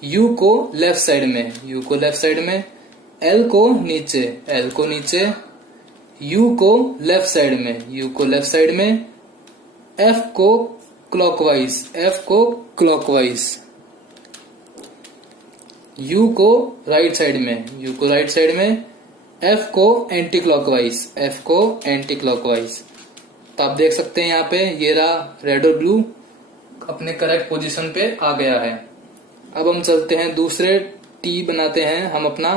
यू को लेफ्ट साइड में, यू को लेफ्ट साइड में, एल को नीचे, एल को नीचे, यू को लेफ्ट साइड में, यू को लेफ्ट साइड में, एफ को क्लॉकवाइज, एफ को क्लॉकवाइज, यू को राइट साइड में, यू को राइट साइड में, एफ को एंटी क्लॉकवाइज, एफ को एंटी क्लॉकवाइज। तो आप देख सकते हैं यहाँ पे ये रहा रेड और ब्लू अपने करेक्ट पोजीशन पे आ गया है। अब हम चलते हैं दूसरे टी बनाते हैं हम अपना।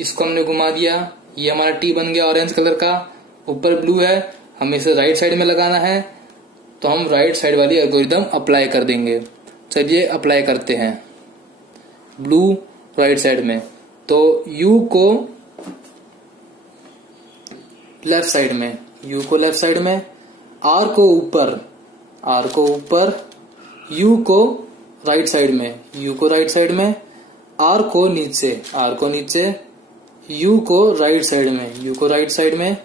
इसको हमने घुमा दिया, ये हमारा टी बन गया ऑरेंज कलर का, ऊपर ब्लू है, हमें इसे राइट साइड में लगाना है, तो हम राइट साइड वाली एल्गोरिदम अप्लाई कर देंगे। चलिए अप्लाई करते हैं। ब्लू राइट साइड में, तो यू को लेफ्ट साइड में, यू को लेफ्ट साइड में, आर को ऊपर, आर को ऊपर, यू को राइट साइड में, यू को राइट साइड में, आर को नीचे, आर को नीचे, यू को राइट साइड में, यू को राइट साइड में,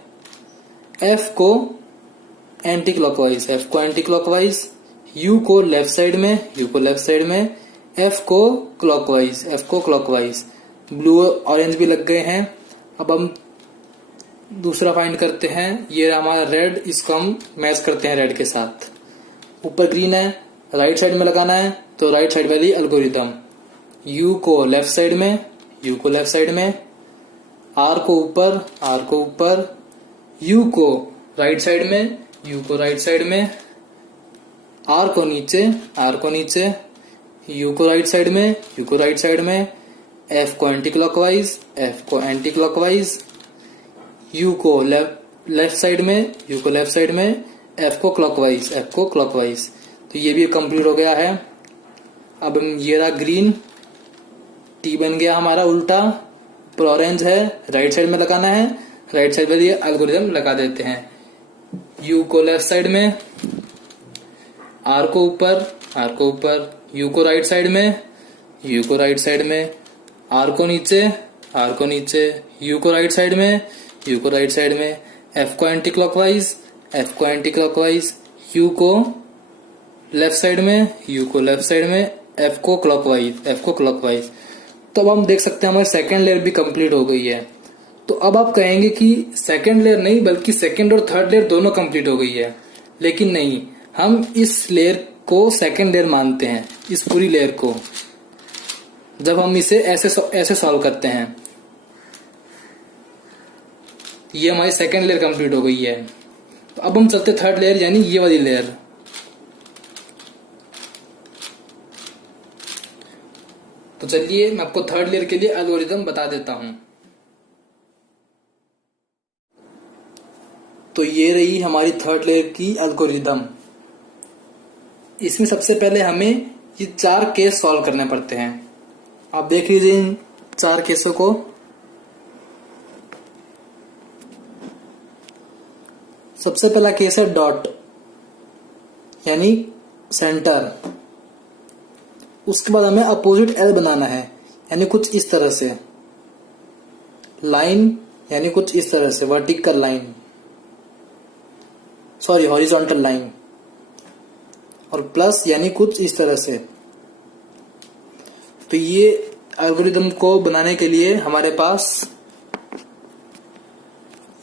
एफ को एंटी क्लॉकवाइज, एफ को एंटी क्लॉकवाइज, यू को लेफ्ट साइड में, यू को लेफ्ट साइड में, एफ को क्लॉकवाइज, एफ को क्लॉकवाइज। ब्लू ऑरेंज भी लग गए हैं। अब हम दूसरा फाइंड करते हैं, ये हमारा रेड, इसको हम मैच करते हैं रेड के साथ। ऊपर ग्रीन है, राइट साइड में लगाना है, तो राइट साइड वाली एल्गोरिदम, यू को लेफ्ट साइड में, यू को लेफ्ट साइड में, आर को ऊपर, आर को ऊपर, यू को राइट साइड में, यू को राइट साइड में, आर को नीचे, आर को नीचे, यू को राइट साइड में, यू को राइट साइड में, एफ को एंटी क्लॉकवाइज, एफ को एंटी क्लॉकवाइज, यू को लेफ्ट साइड में, यू को लेफ्ट साइड में, एफ को क्लॉकवाइज, एफ को क्लॉकवाइज। तो ये भी कंप्लीट हो गया है। अब ये रहा ग्रीन टी बन गया हमारा उल्टा, पर ऑरेंज है, राइट साइड में लगाना है, राइट साइड वाली एल्गोरिदम लगा देते हैं। यू को लेफ्ट साइड में, आर को ऊपर, आर को ऊपर, यू को राइट साइड में, यू को राइट साइड में, आर को नीचे, आर को नीचे, यू को राइट साइड में, यू को राइट साइड में, एफ को एंटी क्लॉकवाइज, एफ को एंटी क्लॉकवाइज, यू को लेफ्ट साइड में, यू को लेफ्ट साइड में, एफ को क्लॉकवाइज, एफ को क्लॉकवाइज। तो अब हम देख सकते हैं हमारी सेकेंड लेयर भी कंप्लीट हो गई है। तो अब आप कहेंगे कि सेकेंड लेयर नहीं बल्कि सेकेंड और थर्ड लेयर दोनों कंप्लीट हो गई है, लेकिन नहीं, हम इस लेयर को सेकेंड लेयर मानते हैं, इस पूरी लेयर को, जब हम इसे ऐसे सॉल्व करते हैं। ये हमारी सेकेंड लेयर कंप्लीट हो गई है। तो अब हम चलते थर्ड लेयर, यानी ये वाली लेयर। तो चलिए मैं आपको थर्ड लेयर के लिए एल्गोरिदम बता देता हूं। तो ये रही हमारी थर्ड लेयर की एल्गोरिदम। इसमें सबसे पहले हमें ये 4 केस सॉल्व करने पड़ते हैं। आप देख लीजिए इन 4 केसों को। सबसे पहला केस है डॉट, यानी सेंटर। उसके बाद हमें अपोजिट एल बनाना है, यानी कुछ इस तरह से लाइन यानी कुछ इस तरह से vertical line, sorry horizontal line, और प्लस यानी कुछ इस तरह से। तो ये एल्गोरिदम को बनाने के लिए हमारे पास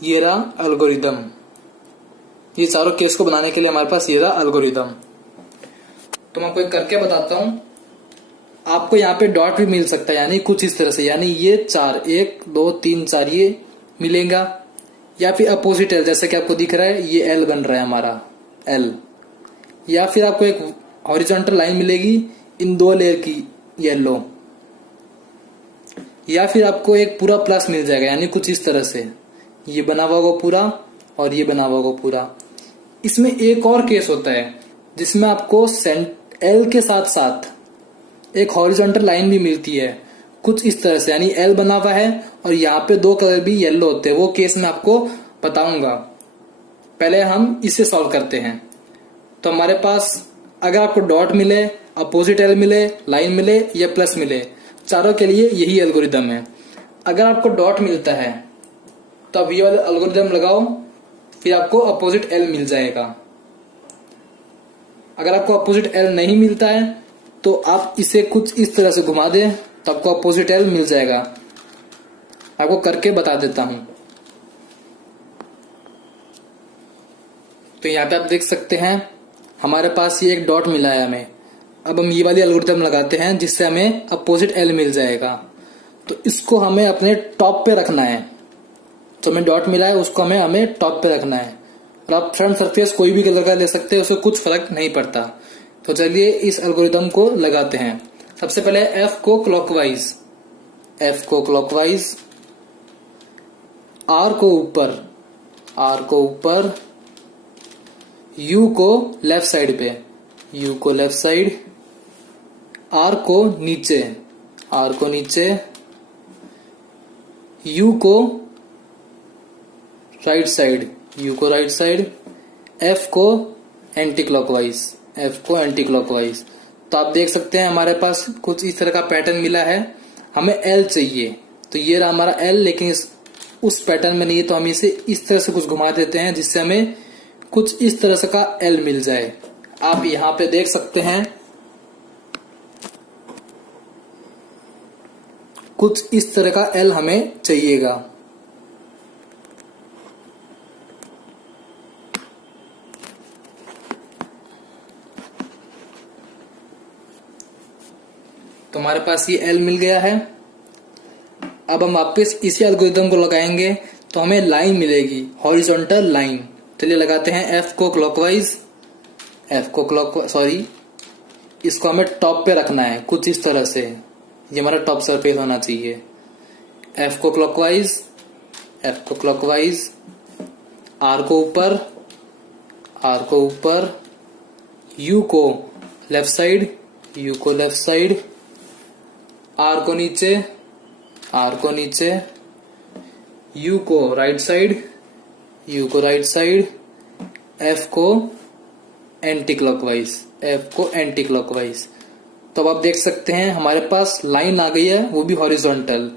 ये रहा एल्गोरिदम। ये चारों केस को बनाने के लिए हमारे पास ये रहा एल्गोरिदम। तो मैं आपको एक करके बताता हूं। आपको यहाँ पे डॉट भी मिल सकता है, यानी कुछ इस तरह से, यानी ये 4 1 2 3 4 ये मिलेगा, या फिर अपोजिट एल, जैसे कि आपको दिख रहा है ये एल बन रहा है हमारा एल, या फिर आपको एक हॉरिजॉन्टल लाइन मिलेगी इन 2 लेयर की येलो, या फिर आपको एक पूरा प्लस मिल जाएगा, यानी कुछ इस तरह से ये बना हुआ होगा पूरा और ये बना हुआ होगा पूरा। इसमें एक और केस होता है जिसमें आपको एल के साथ साथ एक हॉरिजॉन्टल लाइन भी मिलती है कुछ इस तरह से, यानी एल बना हुआ है और यहाँ पे 2 कलर भी येलो होते हैं। वो केस मैं आपको बताऊंगा। पहले हम इसे सॉल्व करते हैं। तो हमारे पास अगर आपको डॉट मिले, अपोजिट एल मिले, लाइन मिले या प्लस मिले, चारों के लिए यही एल्गोरिदम है। अगर आपको डॉट मिलता है तो अब ये वाला एल्गोरिदम लगाओ, फिर आपको अपोजिट एल मिल जाएगा। अगर आपको अपोजिट एल नहीं मिलता है तो आप इसे कुछ इस तरह से घुमा दें तो आपको अपोजिट एल मिल जाएगा। आपको करके बता देता हूं। तो यहाँ पे आप देख सकते हैं हमारे पास ये एक डॉट मिला है हमें। अब हम ये वाली एल्गोरिदम लगाते हैं जिससे हमें अपोजिट एल मिल जाएगा। तो इसको हमें अपने टॉप पे रखना है। तो हमें डॉट मिला है उसको हमें टॉप पे रखना है। और आप फ्रंट सरफेस कोई भी कलर का ले सकते हैं, उससे कुछ फर्क नहीं पड़ता। तो चलिए इस एल्गोरिदम को लगाते हैं। सबसे पहले एफ को क्लॉकवाइज, आर को ऊपर, यू को लेफ्ट साइड पे, आर को नीचे, यू को राइट साइड, एफ को एंटी क्लॉकवाइज। तो आप देख सकते हैं हमारे पास कुछ इस तरह का पैटर्न मिला है। हमें एल चाहिए, तो ये रहा हमारा एल, लेकिन उस पैटर्न में नहीं है, तो हम इसे इस तरह से कुछ घुमा देते हैं जिससे हमें कुछ इस तरह से का एल मिल जाए। आप यहाँ पे देख सकते हैं कुछ इस तरह का एल हमें चाहिएगा। तो हमारे पास ये एल मिल गया है। अब हम वापस इसी एल्गोरिथम को लगाएंगे तो हमें लाइन मिलेगी, हॉरिजॉन्टल लाइन। चलिए लगाते हैं एफ को क्लॉकवाइज, इसको हमें टॉप पे रखना है कुछ इस तरह से। ये हमारा टॉप सरफेस होना चाहिए। एफ को क्लॉकवाइज, आर को ऊपर, यू को लेफ्ट साइड, आर को नीचे, यू को राइट साइड, एफ को एंटी क्लॉकवाइज। तो अब आप देख सकते हैं हमारे पास लाइन आ गई है, वो भी हॉरिजॉन्टल।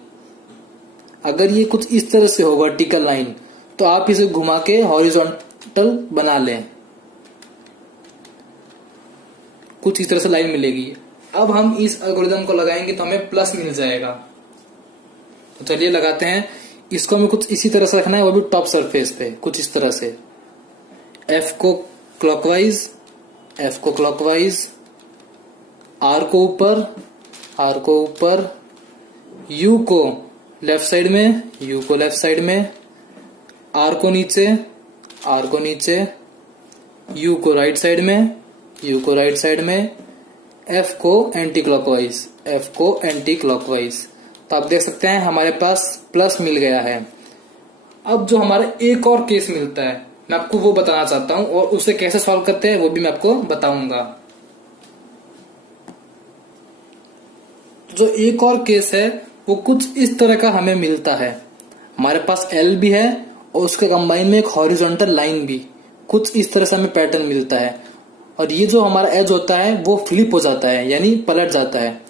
अगर ये कुछ इस तरह से हो वर्टिकल लाइन, तो आप इसे घुमा के हॉरिजॉन्टल बना लें, कुछ इस तरह से लाइन मिलेगी। अब हम इस एल्गोरिथम को लगाएंगे तो हमें प्लस मिल जाएगा। तो चलिए लगाते हैं। इसको हमें कुछ इसी तरह से रखना है, वो भी टॉप सरफेस पे कुछ इस तरह से। एफ को क्लॉकवाइज, आर को ऊपर, यू को लेफ्ट साइड में, आर को नीचे, यू को राइट साइड में, एफ को एंटी क्लॉकवाइज। तो आप देख सकते हैं हमारे पास प्लस मिल गया है। अब जो हमारा एक और केस मिलता है, मैं आपको वो बताना चाहता हूं, और उसे कैसे सॉल्व करते हैं वो भी मैं आपको बताऊंगा। जो एक और केस है वो कुछ इस तरह का हमें मिलता है। हमारे पास एल भी है और उसके कंबाइन में एक हॉरिजॉन्टल लाइन भी, कुछ इस तरह से हमें पैटर्न मिलता है। और ये जो हमारा एज होता है वो फ्लिप हो जाता है, यानी पलट जाता है।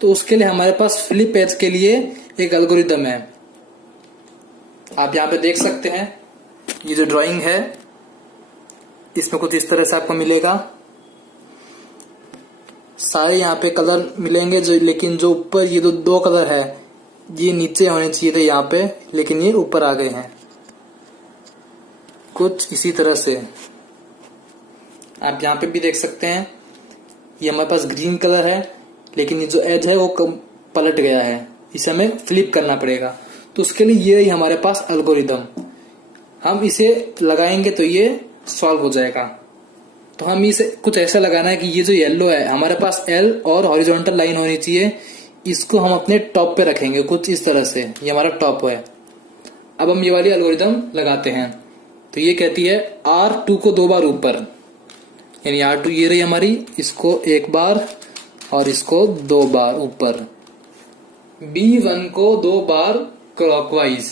तो उसके लिए हमारे पास फ्लिप एज के लिए एक एल्गोरिदम है। आप यहाँ पे देख सकते हैं ये जो ड्राइंग है इसमें कुछ इस तरह से आपको मिलेगा। सारे यहाँ पे कलर मिलेंगे लेकिन जो ऊपर ये जो दो कलर है ये नीचे होने चाहिए थे यहाँ पे, लेकिन ये ऊपर आ गए हैं। कुछ इसी तरह से आप यहाँ पे भी देख सकते हैं ये हमारे पास ग्रीन कलर है लेकिन ये जो एज है वो पलट गया है, इसे हमें फ्लिप करना पड़ेगा। तो उसके लिए ये रही हमारे पास एल्गोरिदम, हम इसे लगाएंगे तो ये सॉल्व हो जाएगा। तो हम इसे कुछ ऐसा लगाना है कि ये जो येलो है हमारे पास एल और हॉरिजॉन्टल लाइन होनी चाहिए, इसको हम अपने टॉप पे रखेंगे कुछ इस तरह से, ये हमारा टॉप है। अब हम ये वाली एल्गोरिदम लगाते हैं। तो ये कहती है R2 को 2 बार ऊपर, यानी R2 ये रही हमारी, इसको 1 बार और इसको 2 बार ऊपर। B1 को 2 बार क्लॉकवाइज,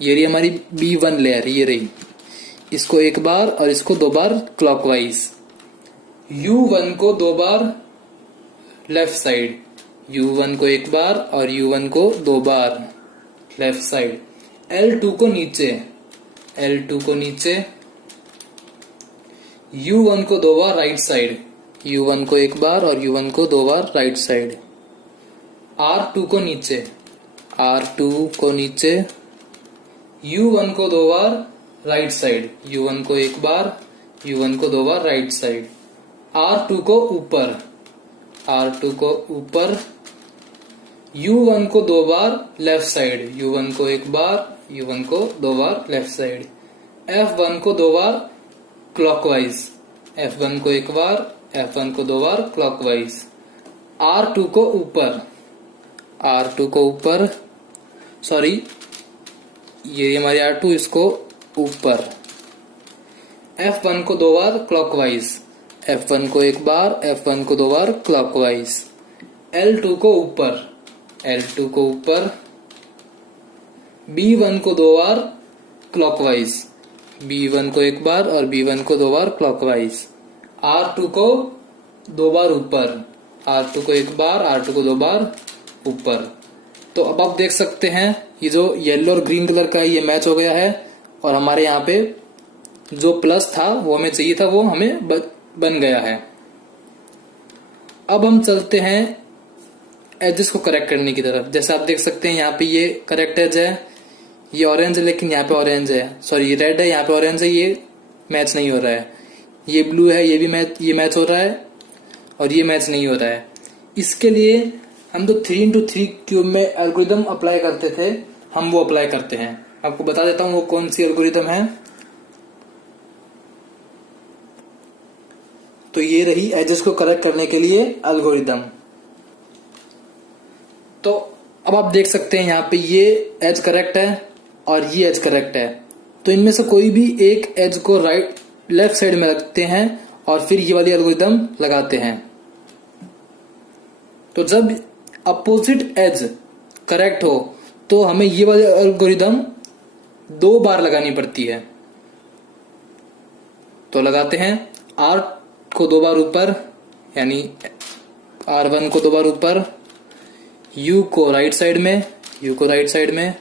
ये रही हमारी B1 लेयर, ये रही, इसको 1 बार और इसको 2 बार क्लॉकवाइज। U1 को 2 बार लेफ्ट साइड, U1 को 1 बार और U1 को 2 बार लेफ्ट साइड। L2 को नीचे, L2 को नीचे, U1 को 2 बार राइट साइड, U1 को 1 बार और U1 को 2 बार राइट साइड। R2 को नीचे, R2 को नीचे, U1 को 2 बार राइट साइड, U1 को 1 बार, U1 को 2 बार राइट साइड। R2 को ऊपर, R2 को ऊपर, U1 को 2 बार लेफ्ट साइड, U1 को 1 बार, U1 को 2 बार लेफ्ट साइड। F1 को 2 बार क्लॉकवाइज, F1 को 1 बार, F1 को 2 बार क्लॉकवाइज। R2 को ऊपर, R2 को ऊपर, सॉरी ये हमारी R2, इसको ऊपर। F1 को 2 बार क्लॉकवाइज, F1 को 1 बार, F1 को 2 बार क्लॉकवाइज। L2 को ऊपर, L2 को ऊपर, B1 को 2 बार क्लॉकवाइज, B1 को 1 बार और B1 को 2 बार क्लॉकवाइज। R2 को 2 बार ऊपर, R2 को 1 बार, R2 को 2 बार ऊपर। तो अब आप देख सकते हैं ये जो येलो और ग्रीन कलर का ये मैच हो गया है और हमारे यहाँ पे जो प्लस था वो हमें चाहिए था वो हमें बन गया है। अब हम चलते हैं एजेस को करेक्ट करने की तरफ। जैसे आप देख सकते हैं यहाँ पे ये करेक्ट एज है, ये ऑरेंज है लेकिन यहाँ पे ऑरेंज है, सॉरी ये रेड है यहाँ पे ऑरेंज है, ये मैच नहीं हो रहा है। ये ब्लू है, ये भी मैच हो रहा है और ये मैच नहीं हो रहा है। इसके लिए हम जो 3x3 क्यूब में एल्गोरिदम अप्लाई करते थे हम वो अप्लाई करते हैं। आपको बता देता हूं वो कौन सी एल्गोरिदम है। तो ये रही एजेस को करेक्ट करने के लिए एल्गोरिदम। तो अब आप देख सकते हैं यहाँ पे ये एज करेक्ट है और ये एज करेक्ट है। तो इनमें से कोई भी एक एज को लेफ्ट साइड में रखते हैं और फिर ये वाली एल्गोरिदम लगाते हैं। तो जब अपोजिट एज करेक्ट हो तो हमें ये वाली एल्गोरिदम 2 बार लगानी पड़ती है। तो लगाते हैं R को 2 बार ऊपर, यानी R1 को 2 बार ऊपर, U को राइट साइड में, U को राइट साइड में,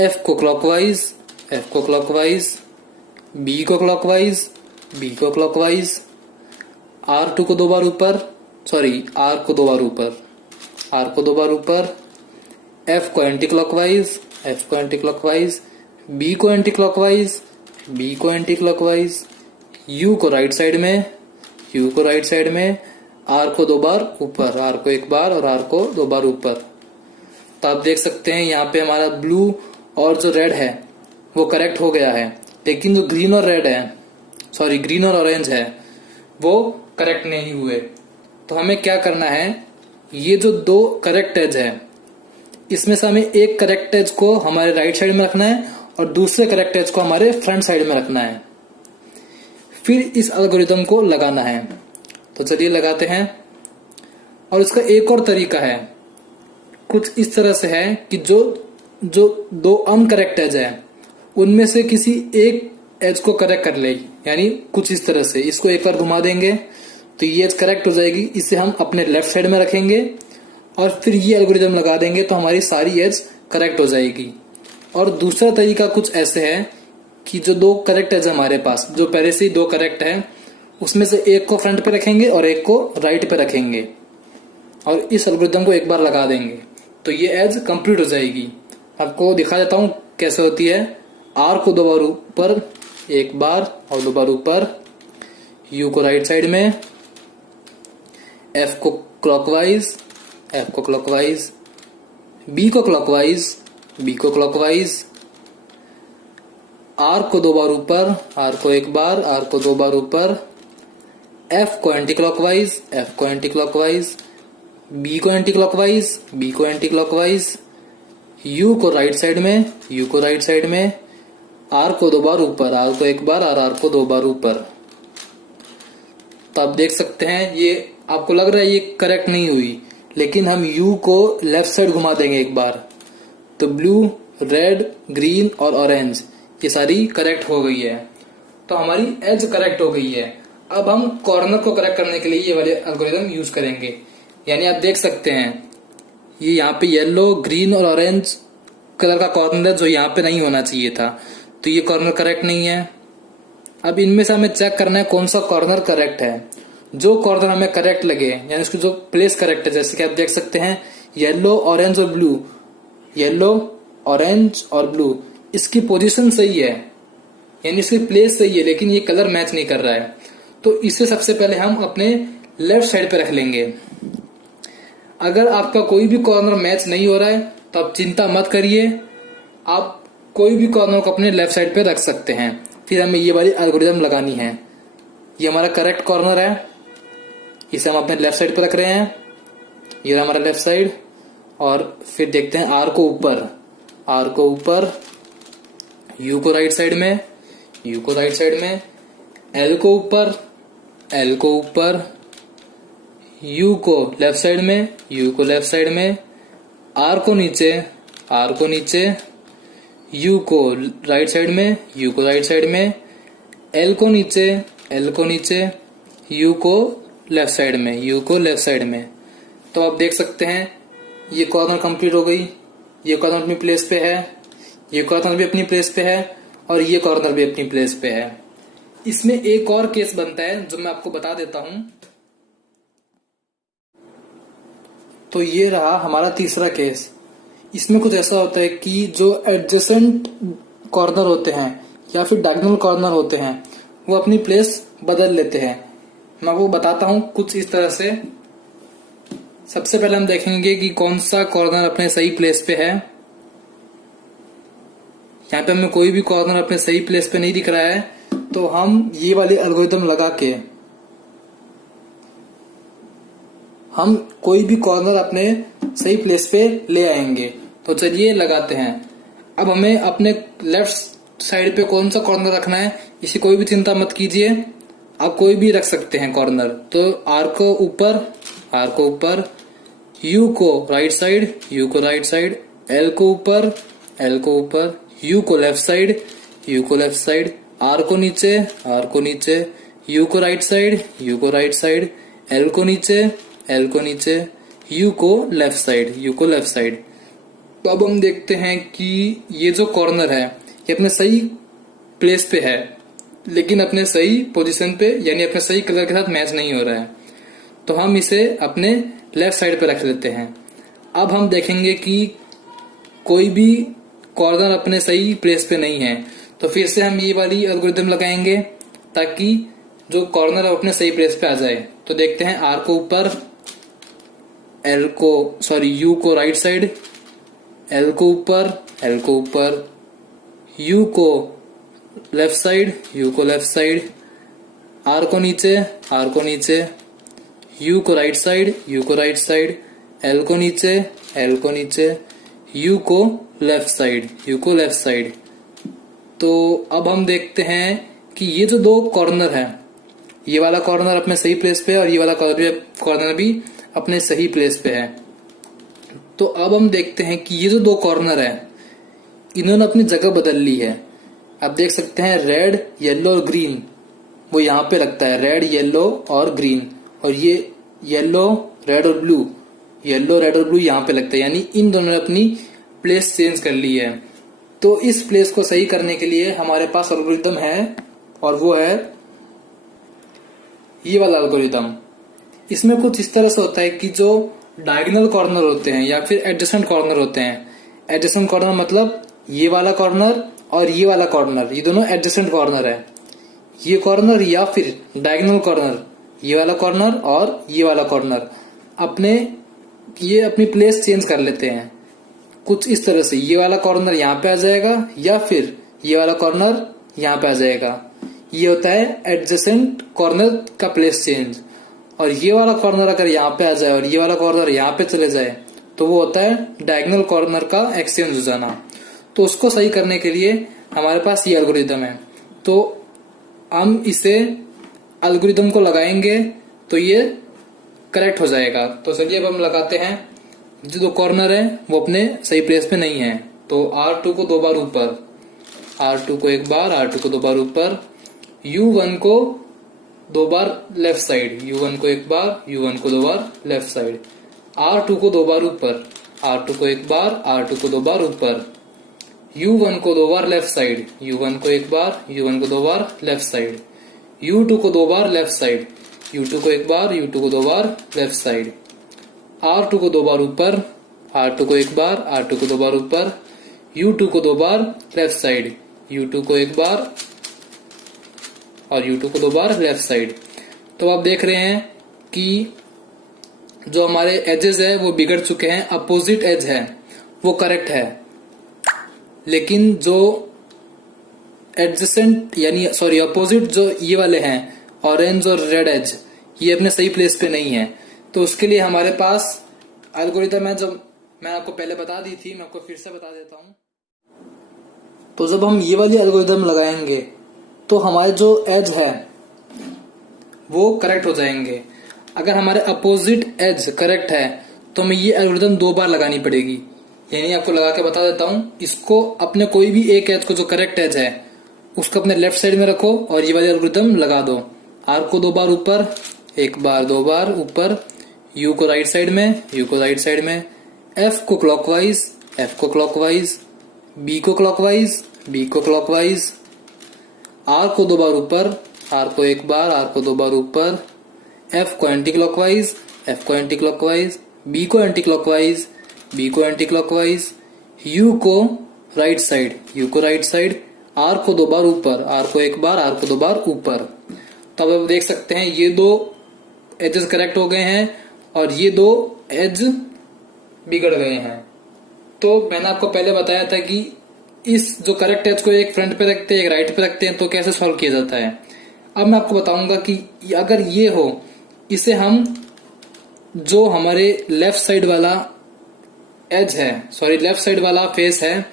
F को क्लॉकवाइज, F को क्लॉकवाइज, B को क्लॉकवाइज, B को क्लॉकवाइज, R2 को 2 बार ऊपर, सॉरी R को 2 बार ऊपर, R को 2 बार ऊपर, F को एंटी क्लॉकवाइज, F को एंटी क्लॉकवाइज, B को एंटी क्लॉकवाइज, B को एंटी क्लॉकवाइज, U को राइट साइड में, U को राइट साइड में, R को 2 बार ऊपर, R को 1 बार और R को 2 बार ऊपर। तो आप देख सकते हैं यहाँ पे हमारा ब्लू और जो रेड है वो करेक्ट हो गया है, लेकिन जो ग्रीन और रेड है, सॉरी ग्रीन और ऑरेंज है वो करेक्ट नहीं हुए। तो हमें क्या करना है, ये जो 2 करेक्ट एज है इसमें से हमें एक करेक्ट एज को हमारे राइट साइड में रखना है और दूसरे करेक्ट एज को हमारे फ्रंट साइड में रखना है, फिर इस एल्गोरिदम को लगाना है। तो चलिए लगाते हैं। और इसका एक और तरीका है, कुछ इस तरह से है कि जो 2 अनकरेक्ट एज है उनमें से किसी एक एज को करेक्ट कर ले, यानी कुछ इस तरह से इसको एक बार घुमा देंगे तो ये एज करेक्ट हो जाएगी। इसे हम अपने लेफ्ट साइड में रखेंगे और फिर ये एल्गोरिदम लगा देंगे तो हमारी सारी एज करेक्ट हो जाएगी। और दूसरा तरीका कुछ ऐसे है कि जो दो करेक्ट एज हमारे पास, जो पहले से ही दो करेक्ट है, उसमें से एक को फ्रंट पे रखेंगे और एक को राइट पे रखेंगे और इस एल्गोरिथम को एक बार लगा देंगे तो ये एज कंप्लीट हो जाएगी। आपको दिखा देता हूं कैसे होती है। आर को दो बार ऊपर एक बार और दो बार ऊपर, यू को राइट साइड में, एफ को क्लॉकवाइज, एफ को क्लॉकवाइज, बी को क्लॉकवाइज, बी को क्लॉकवाइज, आर को दो बार ऊपर, आर को एक बार, आर को दो बार ऊपर, एफ को एंटी क्लॉकवाइज, एफ को एंटी क्लॉकवाइज, बी को एंटी क्लॉकवाइज, बी को एंटी क्लॉकवाइज, यू को राइट साइड में, यू को राइट साइड में, आर को दो बार ऊपर, आर को एक बार और आर को दो बार ऊपर। तो आप देख सकते हैं ये आपको लग रहा है ये करेक्ट नहीं हुई, लेकिन हम यू को लेफ्ट साइड घुमा देंगे एक बार तो ब्लू, रेड, ग्रीन और ऑरेंज ये सारी करेक्ट हो गई है। तो हमारी एज करेक्ट हो गई है। अब हम कॉर्नर को करेक्ट करने के लिए ये वाले एल्गोरिथम यूज करेंगे। यानी आप देख सकते हैं ये यहाँ पे येलो, ग्रीन और ऑरेंज कलर का कॉर्नर है जो यहाँ पे नहीं होना चाहिए था, तो ये कॉर्नर करेक्ट नहीं है। अब इनमें से हमें चेक करना है कौन सा कॉर्नर करेक्ट है। जो कॉर्नर हमें करेक्ट लगे, यानी उसकी जो प्लेस करेक्ट है, जैसे कि आप देख सकते हैं येलो, ऑरेंज और ब्लू, येलो, ऑरेंज और ब्लू, इसकी पोजीशन सही है, यानी इसकी प्लेस सही है, लेकिन ये कलर मैच नहीं कर रहा है। तो इसे सबसे पहले हम अपने लेफ्ट साइड पे रख लेंगे। अगर आपका कोई भी कॉर्नर मैच नहीं हो रहा है तो आप चिंता मत करिए, आप कोई भी कॉर्नर को अपने लेफ्ट साइड पे रख सकते हैं। फिर हमें ये वाली एल्गोरिथम लगानी है। ये हमारा करेक्ट कॉर्नर है, इसे हम अपने लेफ्ट साइड पे रख रहे हैं। ये रहा हमारा लेफ्ट साइड। और फिर देखते हैं आर को ऊपर, आर को ऊपर, यू को राइट साइड में, यू को राइट साइड में, एल को ऊपर, एल को ऊपर, यू को लेफ्ट साइड में, यू को लेफ्ट साइड में, आर को नीचे, आर को नीचे, यू को राइट साइड में, यू को राइट साइड में, एल को नीचे, एल को नीचे, यू को लेफ्ट साइड में, यू को लेफ्ट साइड में। तो आप देख सकते हैं ये कॉर्नर कंप्लीट हो गई। ये कॉर्नर अपनी प्लेस पे है, ये कॉर्नर भी अपनी प्लेस पे है और ये कॉर्नर भी अपनी प्लेस पे है। इसमें एक और केस बनता है जो मैं आपको बता देता हूं। तो ये रहा हमारा तीसरा केस। इसमें कुछ ऐसा होता है कि जो एडजेसेंट कॉर्नर होते हैं या फिर डायगोनल कॉर्नर होते हैं वो अपनी प्लेस बदल लेते हैं। मैं वो बताता हूं कुछ इस तरह से। सबसे पहले हम देखेंगे कि कौन सा कॉर्नर अपने सही प्लेस पे है। यहाँ पे हमें कोई भी कॉर्नर अपने सही प्लेस पे नहीं दिख रहा है, तो हम ये वाले एल्गोरिथम लगा के हम कोई भी कॉर्नर अपने सही प्लेस पे ले आएंगे। तो चलिए लगाते हैं। अब हमें अपने लेफ्ट साइड पे कौन सा कॉर्नर रखना है इसी कोई भी चिंता मत कीजिए, आप कोई भी रख सकते हैं कॉर्नर। तो आर को ऊपर, आर को ऊपर, यू को राइट साइड, यू को राइट साइड, एल को ऊपर, एल को ऊपर, यू को लेफ्ट साइड, यू को लेफ्ट साइड, आर को नीचे, आर को नीचे, यू को राइट साइड, यू को राइट साइड, एल को नीचे, एल को नीचे, यू को लेफ्ट साइड, यू को लेफ्ट साइड। तो अब हम देखते हैं कि ये जो कॉर्नर है ये अपने सही प्लेस पे है, लेकिन अपने सही पोजीशन पे यानी अपने सही कलर के साथ मैच नहीं हो रहा है। तो हम इसे अपने लेफ्ट साइड पे रख लेते हैं। अब हम देखेंगे कि कोई भी कॉर्नर अपने सही प्लेस पे नहीं है, तो फिर से हम ये वाली एल्गोरिथम लगाएंगे ताकि जो कॉर्नर है अपने सही प्लेस पे आ जाए। तो देखते हैं आर को ऊपर, एल को यू को राइट साइड, एल को ऊपर, एल को ऊपर, यू को लेफ्ट साइड, यू को लेफ्ट साइड, आर को नीचे, आर को नीचे, यू को राइट साइड, यू को राइट साइड, एल को नीचे, एल को नीचे, यू को लेफ्ट साइड, यू को लेफ्ट साइड। तो अब हम देखते हैं कि ये जो दो कॉर्नर है, ये वाला कॉर्नर अपने सही प्लेस पे है और ये वाला कॉर्नर भी अपने सही प्लेस पे है। तो अब हम देखते हैं कि ये जो दो कॉर्नर है इन्होंने अपनी जगह बदल ली है। आप देख सकते हैं रेड, येलो और ग्रीन वो यहाँ पे लगता है, रेड, येलो और ग्रीन, और ये येलो, रेड और ब्लू, येलो, रेड और ब्लू यहाँ पे लगता है, यानी इन दोनों ने अपनी प्लेस चेंज कर ली है। तो इस प्लेस को सही करने के लिए हमारे पास एल्गोरिदम है, और वो है ये वाला एल्गोरिदम। इसमें कुछ इस तरह से होता है कि जो डायगोनल कॉर्नर होते हैं या फिर एडजेसेंट कॉर्नर होते हैं, एडजेसेंट कॉर्नर मतलब ये वाला कॉर्नर और ये वाला कॉर्नर, ये दोनों एडजेसेंट कॉर्नर है। ये कॉर्नर या फिर डायगोनल कॉर्नर, ये वाला कॉर्नर और ये वाला कॉर्नर ये अपनी प्लेस चेंज कर लेते हैं कुछ इस तरह से। ये वाला कॉर्नर यहाँ पे आ जाएगा या फिर ये वाला कॉर्नर यहाँ पे आ जाएगा। ये होता है एडजेसेंट कॉर्नर का प्लेस चेंज। और ये वाला कॉर्नर अगर यहाँ पे आ जाए और ये वाला कॉर्नर यहाँ पे चले जाए तो वो होता है डायगोनल कॉर्नर का एक्सचेंज हो जाना। तो उसको सही करने के लिए हमारे पास ये एल्गोरिदम है। तो हम इसे एल्गोरिदम को लगाएंगे तो ये करेक्ट हो जाएगा। तो चलिए अब हम लगाते हैं। जो दो कॉर्नर है वो अपने सही प्लेस पे नहीं है, तो R2 को 2 बार ऊपर, R2 को 1 बार, R2 को 2 बार ऊपर, U1 को 2 बार लेफ्ट साइड, U1 को 1 बार, U1 को 2 बार लेफ्ट साइड, R2 को 2 बार ऊपर, R2 को 1 बार, R2 को 2 बार ऊपर, U1 को 2 बार लेफ्ट साइड, U1 को 1 बार, U1 को 2 बार लेफ्ट साइड, U2 को 2 बार लेफ्ट साइड, U2 को 1 बार, U2 को 2 बार लेफ्ट साइड, R2 को 2 बार ऊपर, R2 को 1 बार, R2 को 2 बार ऊपर, U2 को 2 बार लेफ्ट साइड, U2 को 1 बार और U2 को 2 बार लेफ्ट साइड। तो आप देख रहे हैं कि जो हमारे एजेस है वो बिगड़ चुके हैं। अपोजिट एज है वो करेक्ट है, लेकिन जो एडजेसेंट यानी सॉरी अपोजिट जो ये वाले हैं ऑरेंज और रेड एज, ये अपने सही प्लेस पे नहीं है। तो उसके लिए हमारे पास एल्गोरिदम है जो मैं आपको पहले बता दी थी, मैं आपको फिर से बता देता हूं। तो जब हम ये वाली एल्गोरिदम लगाएंगे तो हमारे जो एज है वो करेक्ट हो जाएंगे। अगर हमारे अपोजिट एज करेक्ट है तो हमें ये एल्गोरिदम 2 बार लगानी पड़ेगी। यानी आपको लगा के बता देता हूं, इसको अपने कोई भी एक एज को जो करेक्ट एज है उसको अपने लेफ्ट साइड में रखो और ये वाली एल्गोरिदम लगा दो। आर को 2 बार ऊपर, 1 बार 2 बार ऊपर, यू को राइट साइड में, यू को राइट साइड में, एफ को क्लॉकवाइज, एफ को क्लॉकवाइज, बी को क्लॉकवाइज, बी को क्लॉकवाइज, आर को 2 बार ऊपर, आर को 1 बार, आर को 2 बार ऊपर, एफ को एंटी क्लॉकवाइज, एफ को एंटी क्लॉकवाइज, बी को एंटी क्लॉकवाइज, बी को एंटी क्लॉकवाइज, यू को राइट साइड, यू को राइट साइड, आर को 2 बार ऊपर, आर को 1 बार, आर को 2 बार ऊपर। तो अब आप देख सकते हैं ये 2 एजेस करेक्ट हो गए हैं और ये 2 एज बिगड़ गए हैं। तो मैंने आपको पहले बताया था कि इस जो करेक्ट एज को एक फ्रंट पे रखते हैं एक राइट पे रखते हैं तो कैसे सॉल्व किया जाता है। अब मैं आपको बताऊंगा कि अगर ये हो, इसे हम जो हमारे लेफ्ट साइड वाला एज है, सॉरी लेफ्ट साइड वाला फेस है,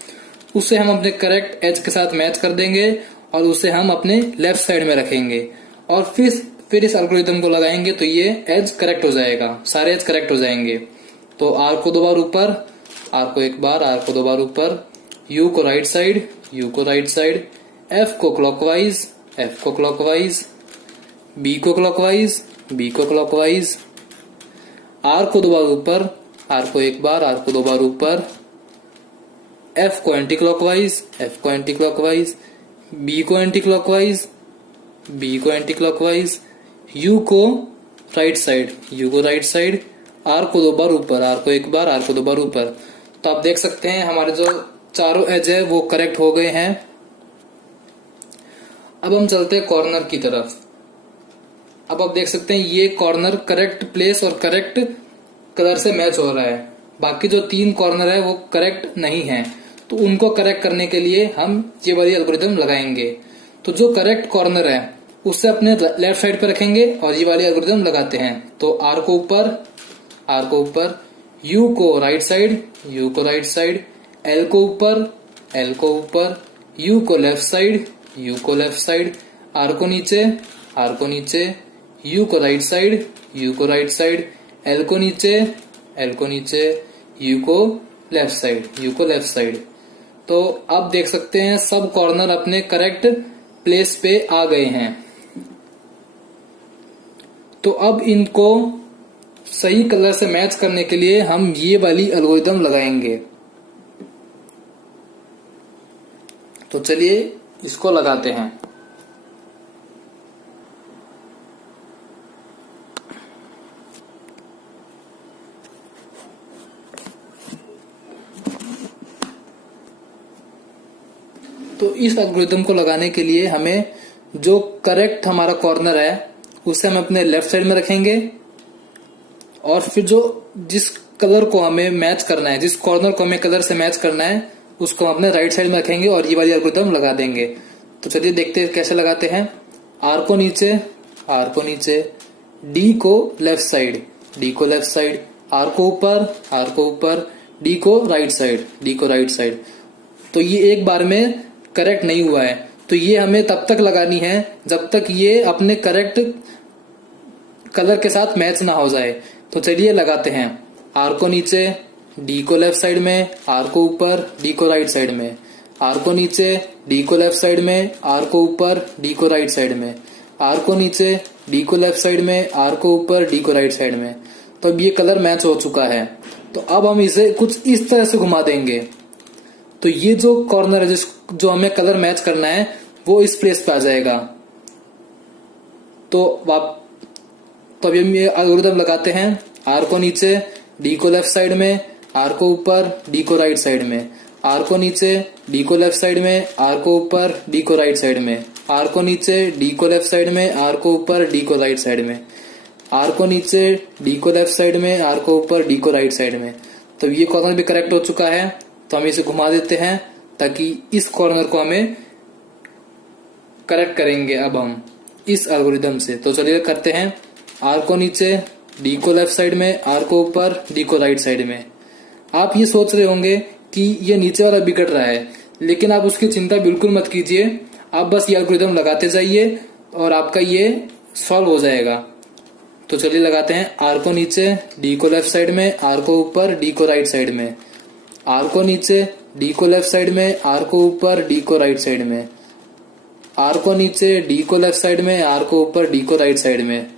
उसे हम अपने करेक्ट एज के साथ मैच कर देंगे और उसे हम अपने लेफ्ट साइड में रखेंगे और फिर इस एल्गोरिथम को लगाएंगे तो ये एज करेक्ट हो जाएगा, सारे एज करेक्ट हो जाएंगे। तो आर को 2 बार ऊपर, आर को 1 बार, आर को 2 बार ऊपर, यू को राइट साइड, यू को राइट साइड, एफ को क्लॉकवाइज, एफ को क्लॉकवाइज, बी को क्लॉकवाइज, बी को क्लॉकवाइज, आर को 2 बार ऊपर, आर को 1 बार, आर को 2 बार ऊपर, एफ को एंटी क्लॉकवाइज, एफ को एंटी क्लॉकवाइज, बी को एंटी क्लॉकवाइज, बी को एंटी क्लॉकवाइज, यू को राइट साइड, यू को राइट साइड, आर को 2 बार ऊपर, आर को 1 बार, आर को 2 बार ऊपर। तो आप देख सकते हैं हमारे जो चारों एज है वो करेक्ट हो गए हैं। अब हम चलते हैं कॉर्नर की तरफ। अब आप देख सकते हैं ये कॉर्नर करेक्ट प्लेस और करेक्ट कलर से मैच हो रहा है, बाकी जो 3 कॉर्नर है वो करेक्ट नहीं है। तो उनको करेक्ट करने के लिए हम ये वाली एल्गोरिथम लगाएंगे। तो जो करेक्ट कॉर्नर है उससे अपने लेफ्ट साइड पे रखेंगे और ये वाली एल्गोरिथम लगाते हैं। तो आर को ऊपर, आर को ऊपर, यू को राइट साइड, यू को राइट साइड, एल को ऊपर, एल को ऊपर, यू को लेफ्ट साइड, यू को लेफ्ट साइड, आर को नीचे, आर को नीचे, यू को राइट साइड, यू को राइट साइड, एल को नीचे, एल को नीचे, यू को लेफ्ट साइड, यू को लेफ्ट साइड। तो अब देख सकते हैं सब कॉर्नर अपने करेक्ट प्लेस पे आ गए हैं। तो अब इनको सही कलर से मैच करने के लिए हम ये वाली एल्गोरिथम लगाएंगे। तो चलिए इसको लगाते हैं। तो इस एल्गोरिथम को लगाने के लिए हमें जो करेक्ट हमारा कॉर्नर है उसे हम अपने लेफ्ट साइड में रखेंगे और फिर जो जिस कलर को हमें मैच करना है, जिस कॉर्नर को हमें कलर से मैच करना है, उसको हम अपने राइट साइड में रखेंगे और ये वाली एल्गोरिथम लगा देंगे। तो चलिए देखते हैं कैसे लगाते हैं। आर को नीचे, डी को लेफ्ट साइड, आर को ऊपर, डी को राइट साइड। तो ये एक बार में करेक्ट नहीं हुआ है, तो ये हमें तब तक लगानी है जब तक ये अपने करेक्ट कलर के साथ मैच ना हो जाए। तो चलिए लगाते हैं। आर को नीचे, डी को लेफ्ट साइड में, आर को ऊपर, डी को राइट साइड में, आर को नीचे, डी को लेफ्ट साइड में, आर को ऊपर, डी को राइट साइड में, आर को नीचे, डी को लेफ्ट साइड में, आर को ऊपर, डी को राइट साइड में। तो अब ये कलर मैच हो चुका है। तो अब हम इसे कुछ इस तरह से घुमा देंगे। तो ये जो कॉर्नर है जो हमें कलर मैच करना है वो इस प्लेस पे आ जाएगा। तो अभी हम ये एल्गोरिथम लगाते हैं। आर को नीचे, डी को लेफ्ट साइड में, आर को ऊपर, डी को राइट साइड में, आर को नीचे, डी को लेफ्ट साइड में, आर को ऊपर, डी को राइट साइड में, आर को नीचे, डी को लेफ्ट साइड में, आर को ऊपर, डी को राइट साइड में, आर को नीचे, डी को लेफ्ट साइड में, आर को ऊपर, डी को राइट साइड में। तो ये कॉर्नर भी करेक्ट हो चुका है। तो हम इसे घुमा देते हैं ताकि इस कॉर्नर को हमें करेक्ट करेंगे अब हम इस एल्गोरिथम से। तो चलिए करते हैं। आर को नीचे, डी को लेफ्ट साइड में, आर को ऊपर, डी को राइट साइड में। आप ये सोच रहे होंगे कि ये नीचे वाला बिगड़ रहा है, लेकिन आप उसकी चिंता बिल्कुल मत कीजिए। आप बस ये एल्गोरिथम लगाते जाइए और आपका ये सॉल्व हो जाएगा। तो चलिए लगाते हैं। आर को नीचे, डी को लेफ्ट साइड में, आर को ऊपर, डी को राइट साइड में, आर को नीचे, डी को लेफ्ट साइड में, आर को ऊपर, डी को राइट साइड में, आर को नीचे, डी को लेफ्ट साइड में, आर को ऊपर, डी को राइट साइड में।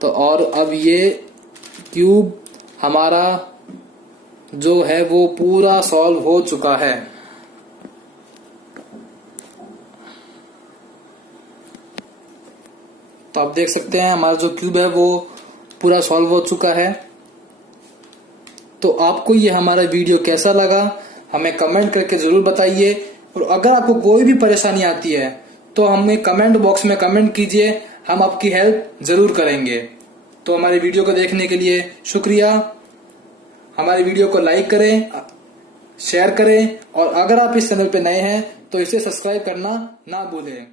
तो और अब ये क्यूब हमारा जो है वो पूरा सॉल्व हो चुका है। तो आप देख सकते हैं हमारा जो क्यूब है वो पूरा सॉल्व हो चुका है। तो आपको ये हमारा वीडियो कैसा लगा हमें कमेंट करके जरूर बताइए। और अगर आपको कोई भी परेशानी आती है तो हमें कमेंट बॉक्स में कमेंट कीजिए, हम आपकी हेल्प जरूर करेंगे। तो हमारे वीडियो को देखने के लिए शुक्रिया। हमारे वीडियो को लाइक करें, शेयर करें और अगर आप इस चैनल पे नए हैं तो इसे सब्सक्राइब करना ना भूलें।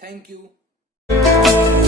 Thank you.